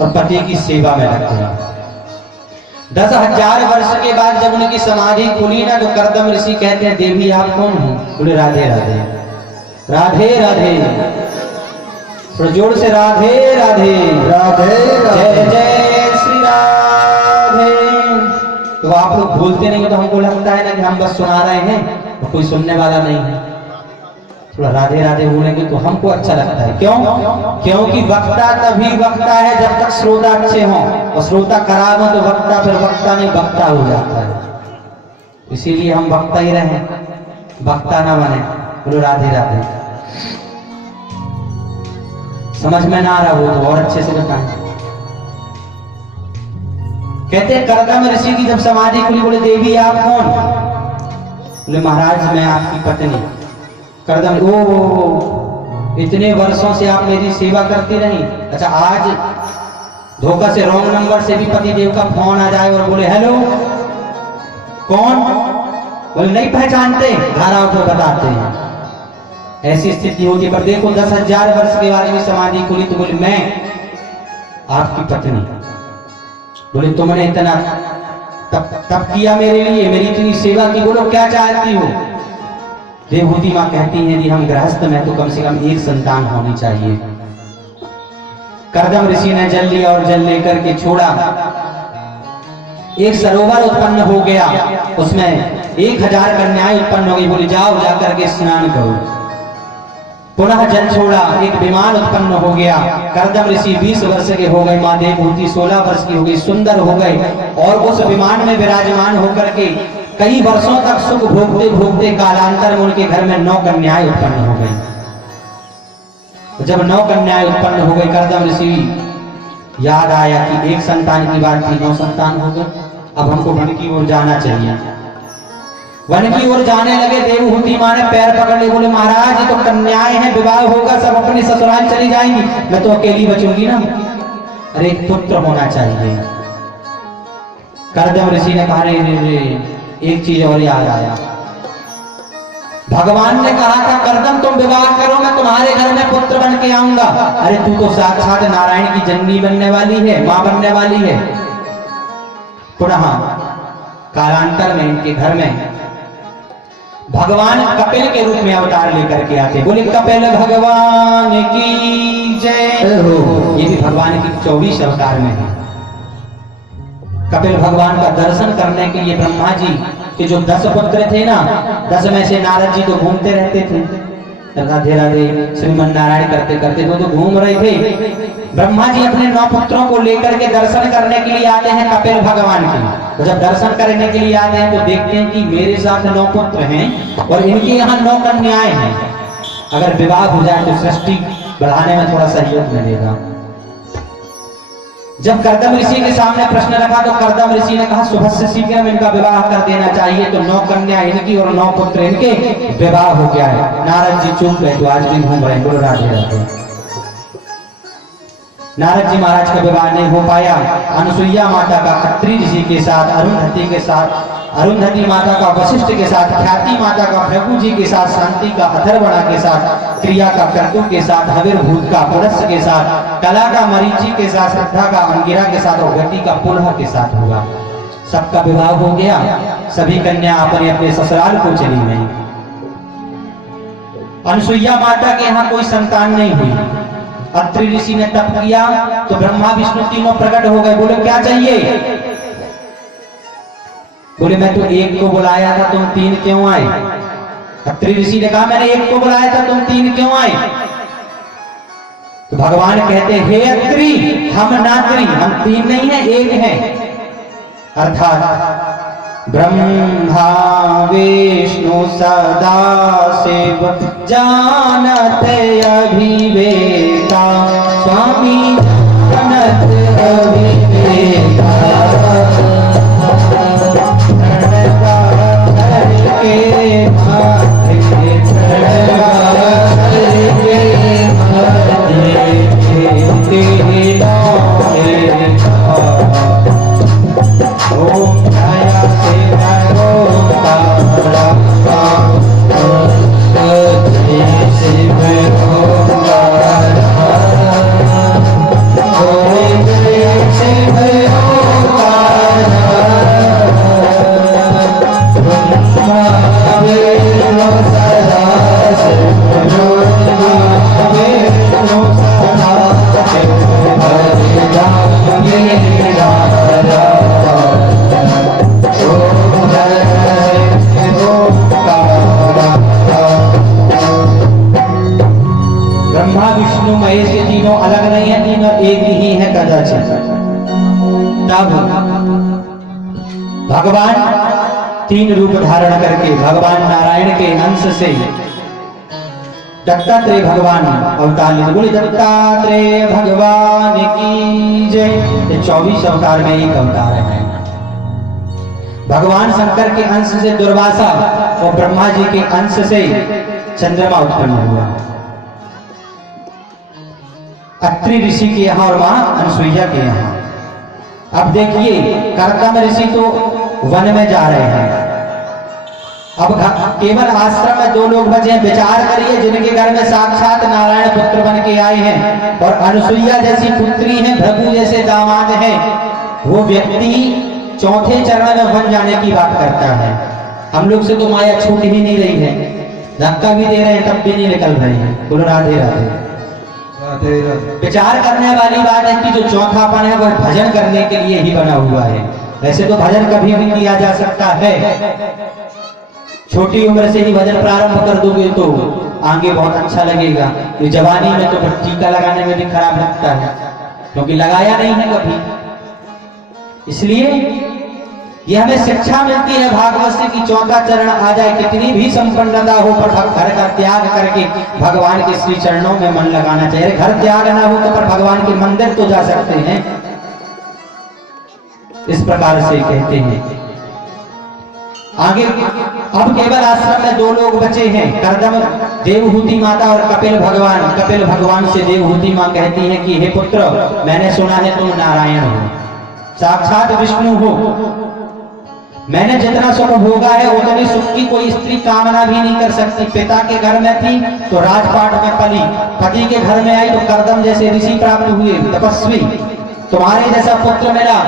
और पति की सेवा में लग गई। 10,000 वर्ष के बाद जब उनकी समाधि खुली ना, तो कर्दम ऋषि कहते हैं देवी आप कौन हो? बोले राधे राधे। राधे राधे, थोड़ा जोर से राधे राधे। राधे जय जय श्री राधे। तो आप लोग बोलते नहीं हो तो हमको लगता है ना कि हम बस सुना रहे हैं तो कोई सुनने वाला नहीं है। थोड़ा राधे राधे बोलेंगे तो हमको अच्छा लगता है। क्यों? क्योंकि वक्ता तभी वक्ता है जब तक श्रोता अच्छे हों, और श्रोता खराब हो तो वक्ता फिर वक्ता नहीं वक्ता हो जाता है। इसीलिए हम वक्ता ही रहे, वक्ता ना बने। बोलो राधे राधे। समझ में ना आ रहा हो तो और अच्छे से बताएं। कहते कर्दम ऋषि की जब समाधि खुली, बोले देवी आप कौन? बोले महाराज मैं आपकी पत्नी। कर्दम, ओ इतने वर्षों से आप मेरी सेवा करती रही। अच्छा आज धोखा से रॉन्ग नंबर से भी पति देव का फोन आ जाए और बोले हेलो कौन? बोले नहीं पहचानते, धाराओं को बताते हैं। ऐसी स्थिति होती है। पर देखो 10,000 वर्ष के बाद में समाधि खुली तो बोले मैं आपकी पत्नी। बोले तुमने इतना तब किया मेरे लिए, मेरी इतनी सेवा की, बोलो क्या चाहती हो? देवहूति मां कहती हैं कि हम गृहस्थ में तो कम से कम एक संतान होनी चाहिए। कर्दम ऋषि ने जल लिया और जल लेकर के छोड़ा। एक सरोवर उत्पन्न हो गया, उसमें 1000 कन्याएं उत्पन्न हो गई। बोले जाओ जाकर के स्नान करो। पुनः जल छोड़ा, एक विमान उत्पन्न हो गया। कर्दम ऋषि 20 वर्ष के हो गए, मां देवहूति 16 वर्ष की हो गई, सुंदर हो गए। और उस विमान में विराजमान होकर के कई वर्षों तक सुख भोगते भोगते कालांतर में उनके घर में 9 कन्याएं उत्पन्न हो गई। जब 9 कन्याएं उत्पन्न हो गई, कर्दम ऋषि याद आया कि एक संतान की बात थी, 9 संतान हो गए। अब हमको वन की ओर जाना चाहिए। वन की ओर जाने लगे। देवहूति मां ने पैर पकड़ लिए। बोले महाराज ये तो कन्याएं हैं, विवाह होगा सब अपने ससुराल चली जाएंगी, मैं तो अकेली बचूंगी ना। अरे एक पुत्र होना चाहिए। कर्दम ऋषि ने कहा रे एक चीज और याद आया। भगवान ने कहा था कर्दम तुम विवाह करो, मैं तुम्हारे घर में पुत्र बन के आऊंगा। अरे तू तो साक्षात नारायण की जननी बनने वाली है, मां बनने वाली है। पुनः कालांतर में इनके घर में भगवान कपिल के रूप में अवतार लेकर के आते। बोले कपिल भगवान की जय हो। ये भी भगवान की 24 अवतार में है। कपिल भगवान का दर्शन करने के लिए ब्रह्मा जी के जो 10 पुत्र थे ना, 10 में से नारद जी तो घूमते रहते थे। राधे राधे श्रीमन नारायण करते करते तो घूम रहे थे। ब्रह्मा जी अपने 9 पुत्रों को लेकर के दर्शन करने के लिए आते हैं कपिल भगवान के। तो जब दर्शन करने के लिए आते हैं तो देखते हैं कि मेरे साथ 9 पुत्र हैं और इनके यहाँ 9 कन्याएं हैं। अगर विवाह हो जाए तो सृष्टि बढ़ाने में थोड़ा सहयोग मिलेगा। जब कर्दम ऋषि के सामने प्रश्न रखा तो कर्दम ऋषि ने कहा सुबह से शीघ्र इनका विवाह कर देना चाहिए। तो 9 कन्या इनकी और 9 पुत्र इनके, विवाह हो गया है। नारद जी चुप गए तो आज भी घूम रहे, बोलो राधे राधे। नारद जी महाराज का विवाह नहीं हो पाया। अनुसुईया माता का अत्रि ऋषि के साथ, अरुंधति के साथ, अरुंधति माता का वशिष्ठ के साथ, ख्याति माता का भृगु जी के साथ, शांति का अथर्वणा के साथ, क्रिया का क्रतु के साथ, हविर्भूत का पुलस्त्य के साथ, कला का मरीचि के साथ, श्रद्धा का अंगिरा के साथ और गति का पुलह के साथ हुआ। सबका विवाह हो गया। सभी कन्या अपने अपने ससुराल को चली गई। अनुसुईया माता के यहाँ कोई संतान नहीं हुई। अत्रि ऋषि ने तप किया तो ब्रह्मा विष्णु तीनों प्रकट हो गए। बोले क्या चाहिए? बोले मैं तो एक को बुलाया था, तुम 3 क्यों आए? अत्रि ऋषि ने कहा मैंने एक को बुलाया था, तुम 3 क्यों आए? तो भगवान कहते हे अत्रि, हम नात्री, हम 3 नहीं है, 1 है। अर्थात ब्रह्मा विष्णु सदा शिव जानत अभिवेका, स्वामी जानत अभिवेका, के माथे भगवान 3 रूप धारण करके भगवान नारायण के अंश से दत्तात्रेय भगवान अवतार लेते। बोले दत्तात्रेय भगवान की जय। ये 24 अवतार में एक अवतार है। भगवान शंकर के अंश से दुर्वासा और ब्रह्मा जी के अंश से चंद्रमा उत्पन्न हुआ। अत्रि ऋषि के यहाँ और मां अनुसुईया के यहाँ। अब देखिए कर्दम ऋषि तो वन में जा रहे हैं। अब केवल आश्रम में 2 लोग बचे हैं। विचार करिए जिनके घर में साक्षात नारायण पुत्र बन के आए हैं और अनुसुईया जैसी पुत्री है, भृगु जैसे दामाद है, वो व्यक्ति 4थे चरण में बन जाने की बात करता है। हम लोग से तो माया छूट ही नहीं रही है, धक्का भी दे रहे हैं तब भी नहीं निकल रहे हैं। बोलो राधे राधे। विचार करने वाली बात है कि जो चौथापन है वह भजन करने के लिए ही बना हुआ है। वैसे तो भजन कभी भी किया जा सकता है। छोटी उम्र से ही भजन प्रारंभ कर दोगे तो आगे बहुत अच्छा लगेगा। तो जवानी में तो टीका लगाने में भी खराब लगता है क्योंकि लगाया नहीं है कभी। इसलिए यह हमें शिक्षा मिलती है भागवत से कि 4था चरण आ जाए, कितनी भी संपन्नता हो पर घर का त्याग करके भगवान के श्री चरणों में मन लगाना चाहिए। घर त्याग ना हो तो पर भगवान के मंदिर तो जा सकते हैं। इस प्रकार से कहते हैं। आगे अब केवल आश्रम में 2 लोग बचे हैं, कर्दम देवहूति माता और कपिल भगवान। कपिल भगवान से देवहूति मां कहती है कि हे पुत्र, मैंने सुना है तुम नारायण हो, साक्षात विष्णु हो। मैंने जितना सुख भोगा है उतनी सुख की कोई स्त्री कामना भी नहीं कर सकती। पिता के घर में थी तो राजपाट में पली, पति के घर में आई तो कर्दम जैसे ऋषि प्राप्त हुए, तपस्वी। तुम्हारे जैसा पुत्र मिला,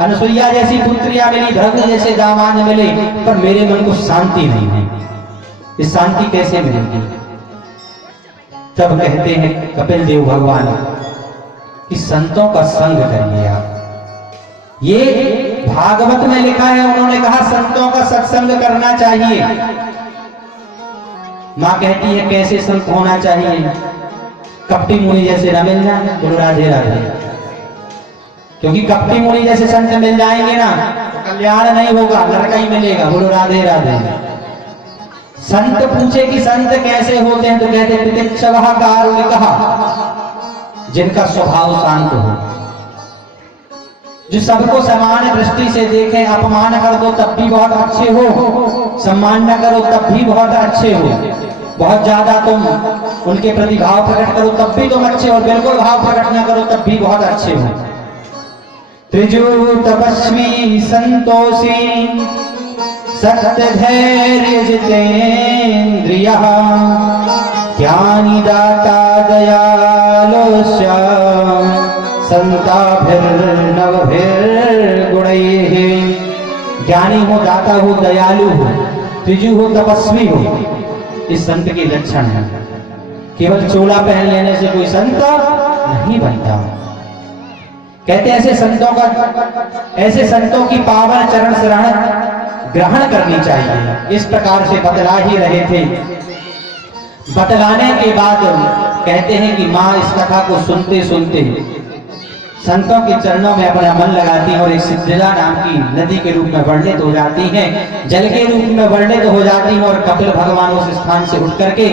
अनुसुईया जैसी पुत्रियां मिली, भृगु जैसे दामाद मिले, पर मेरे मन को शांति नहीं है। ये शांति कैसे मिलेगी? तब कहते हैं कपिल देव भगवान कि संतों का संग करिए आप। ये भागवत में लिखा है, उन्होंने कहा संतों का सत्संग करना चाहिए। माँ कहती है कैसे संत होना चाहिए, कपटी मुनि जैसे न मिल जाए, बोलो राधे राधे। क्योंकि कपटी मुनि जैसे संत मिल जाएंगे ना तो कल्याण नहीं होगा, नरक ही मिलेगा, बोलो राधे राधे। संत पूछे कि संत कैसे होते हैं तो कहते तितिक्षवः कारुणिकः, जिनका स्वभाव शांत हो, जो सबको समान दृष्टि से देखे, अपमान कर दो तब भी बहुत अच्छे हो, सम्मान न करो तब भी बहुत अच्छे हो, बहुत ज्यादा तुम उनके प्रति भाव प्रकट करो तब भी तुम अच्छे हो, बिल्कुल भाव प्रकट न करो तब भी बहुत अच्छे हो। त्रिजु तपस्वी संतोषी सत्य धैर्य जितेन्द्रियः, ज्ञानी दाता दयालुश्च संताभिर्नवभिर्गुणैः। ज्ञानी हो, दाता हो, दयालु हो, त्रिजु हो, तपस्वी हो, इस संत के लक्षण है। केवल चोला पहन लेने से कोई संत नहीं बनता। कहते ऐसे संतों की पावन चरण शरण ग्रहण करनी चाहिए। इस प्रकार से बतला ही रहे थे। बतलाने के बाद कहते हैं कि माँ इस कथा को सुनते सुनते संतों के चरणों में अपना मन लगाती है और एक सिद्धला नाम की नदी के रूप में वर्णित हो जाती हैं, जल के रूप में वर्णित हो जाती हैं। और कपिल भगवान उस स्थान से उठ करके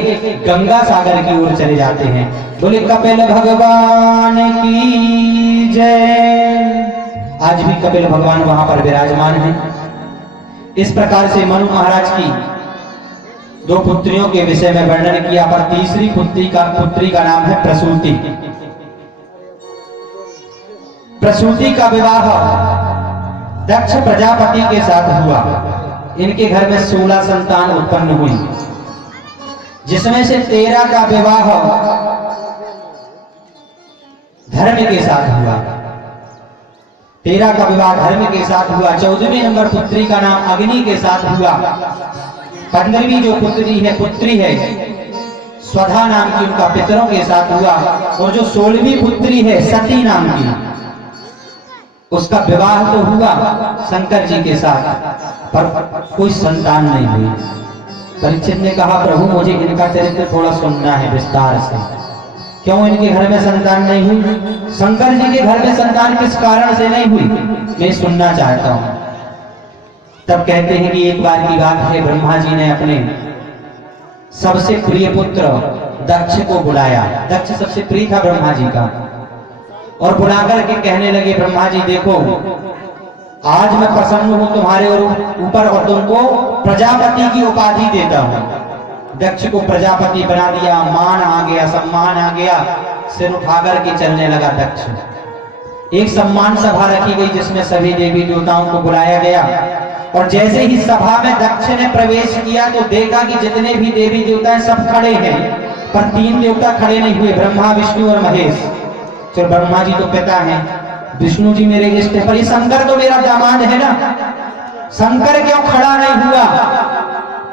गंगा सागर की ओर चले जाते हैं। बोले कपिल भगवान की जय। आज भी कपिल भगवान वहां पर विराजमान हैं। इस प्रकार से मनु महाराज की 2 पुत्रियों के विषय में वर्णन किया, पर तीसरी पुत्री का नाम है प्रसूति। प्रसूति का विवाह दक्ष प्रजापति के साथ हुआ। इनके घर में 16 संतान उत्पन्न हुई, जिसमें से 13 का विवाह धर्म के साथ हुआ। 13 का विवाह धर्म के साथ हुआ। 14वीं नंबर पुत्री का नाम अग्नि के साथ हुआ। 15वीं जो पुत्री है स्वधा नाम की, उनका पितरों के साथ हुआ। और जो 16वीं पुत्री है सती नाम की, उसका विवाह तो हुआ शंकर जी के साथ, पर कोई संतान नहीं हुई। परीक्षित ने कहा प्रभु मुझे इनका चरित्र थोड़ा सुनना है विस्तार से, क्यों इनके घर में संतान नहीं हुई, शंकर जी के घर में संतान किस कारण से नहीं हुई, मैं सुनना चाहता हूं। तब कहते हैं कि एक बार की बात है, ब्रह्मा जी ने अपने सबसे प्रिय पुत्र दक्ष को बुलाया। दक्ष सबसे प्रिय था ब्रह्मा जी का। और बुलाकर के कहने लगे ब्रह्मा जी देखो आज मैं प्रसन्न हूं तुम्हारे ऊपर और तुमको प्रजापति की उपाधि देता हूं। दक्ष को प्रजापति बना दिया, मान आ गया, सम्मान आ गया, सिर उठाकर के चलने लगा दक्ष। एक सम्मान सभा रखी गई जिसमें सभी देवी देवताओं को बुलाया गया। और जैसे ही सभा में दक्ष ने प्रवेश किया तो देखा कि जितने भी देवी देवता हैं सब खड़े हैं, पर 3 देवता खड़े नहीं हुए, ब्रह्मा विष्णु और महेश। तो ब्रह्मा जी तो पिता हैं, विष्णु जी मेरे इष्ट है, पर ये शंकर तो मेरा दामाद है ना, शंकर क्यों खड़ा नहीं हुआ,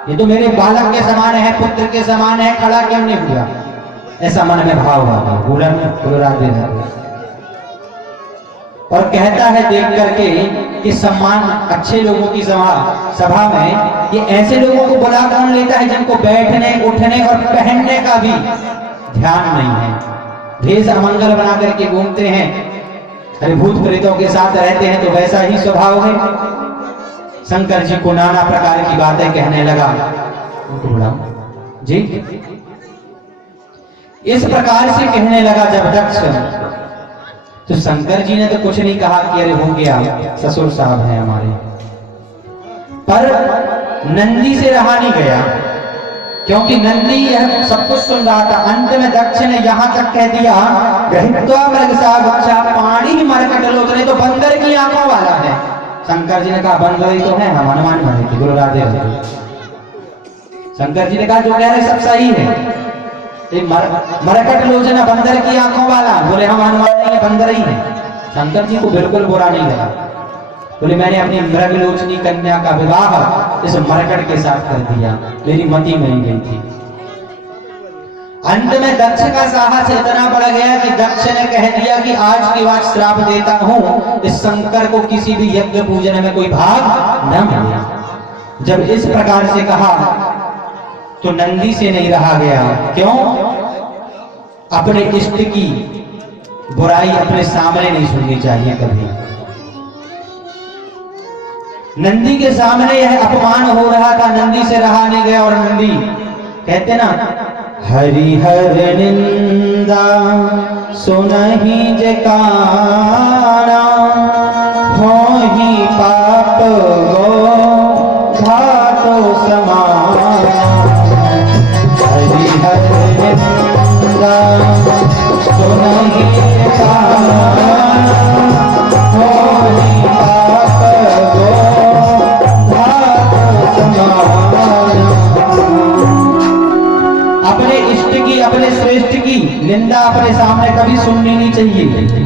ये तो मेरे बालक के समान है, पुत्र के समान है, खड़ा क्यों नहीं हुआ। ऐसा मन में भाव आ गया। बोला और कहता है देख करके कि सम्मान अच्छे लोगों की सभा में ये ऐसे लोगों को बुला कौन लेता है जिनको बैठने उठने और पहनने का भी ध्यान नहीं है, भेष अमंगल बना करके घूमते हैं, अरे भूत प्रेतों के साथ रहते हैं, तो वैसा ही स्वभाव है। शंकर जी को नाना प्रकार की बातें कहने लगा। जी इस प्रकार से कहने लगा जब दक्ष, तो शंकर जी ने तो कुछ नहीं कहा कि अरे हो गया, ससुर साहब हैं हमारे, पर नंदी से रहा नहीं गया, क्योंकि नंदी यह सब कुछ सुन रहा था। अंत में दक्ष ने यहां तक कह दिया गृहीत्वा मृगसा वक्षा पाणी मरकटलोचने, तो बंदर की आंखों वाला है। शंकर जी ने कहा बंदर ही तो है, हम हनुमान बने थे। गुरु राधे राधे। शंकर जी ने कहा जो कह रहे सब सही है, मरकट लोचना बंदर की आंखों वाला, बोले हम हनुमान नहीं है, बंदर ही है। शंकर जी को बिल्कुल बुरा नहीं लगा, बोले मैंने अपनी मृग लोचनी कन्या का विवाह इस मरकट के साथ कर दिया, मेरी मति मिल गई थी। अंत में दक्ष का साहस इतना बढ़ गया कि दक्ष ने कह दिया कि आज के बाद श्राप देता हूं इस शंकर को किसी भी यज्ञ पूजन में कोई भाग न मिले। जब इस प्रकार से कहा तो नंदी से नहीं रहा गया। क्यों? अपने इष्ट की बुराई अपने सामने नहीं सुननी चाहिए कभी। नंदी के सामने यह अपमान हो रहा था, नंदी से रहा नहीं गया। और नंदी कहते ना, हरिहर निंदा सुनहि जे काना, होहि पाप गो घातो समान। हरिहर निंदा सुनहि जे काना, होहि पाप गो घातो समान। अपने इष्ट की, अपने श्रेष्ठ की निंदा अपने सामने कभी सुननी नहीं चाहिए।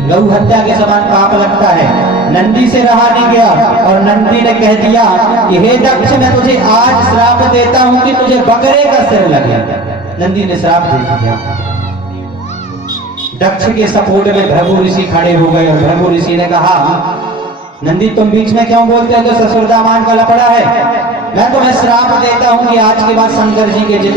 गौ हत्या के समान पाप लगता है। नंदी से रहा नहीं गया और नंदी ने कह दिया कि हे दक्ष, मैं तुझे आज श्राप देता हूं कि तुझे बकरे का सिर लगे। नंदी ने श्राप दे दिया। दक्ष के सपोर्ट में भृगु ऋषि खड़े हो गए और भृगु ऋषि ने कहा, नंदी तुम बीच में क्यों बोलते हो? तो ससुरदामान का लफड़ा है। मैं तुम्हें श्राप देता हूं कि आज के बाद शंकर जी के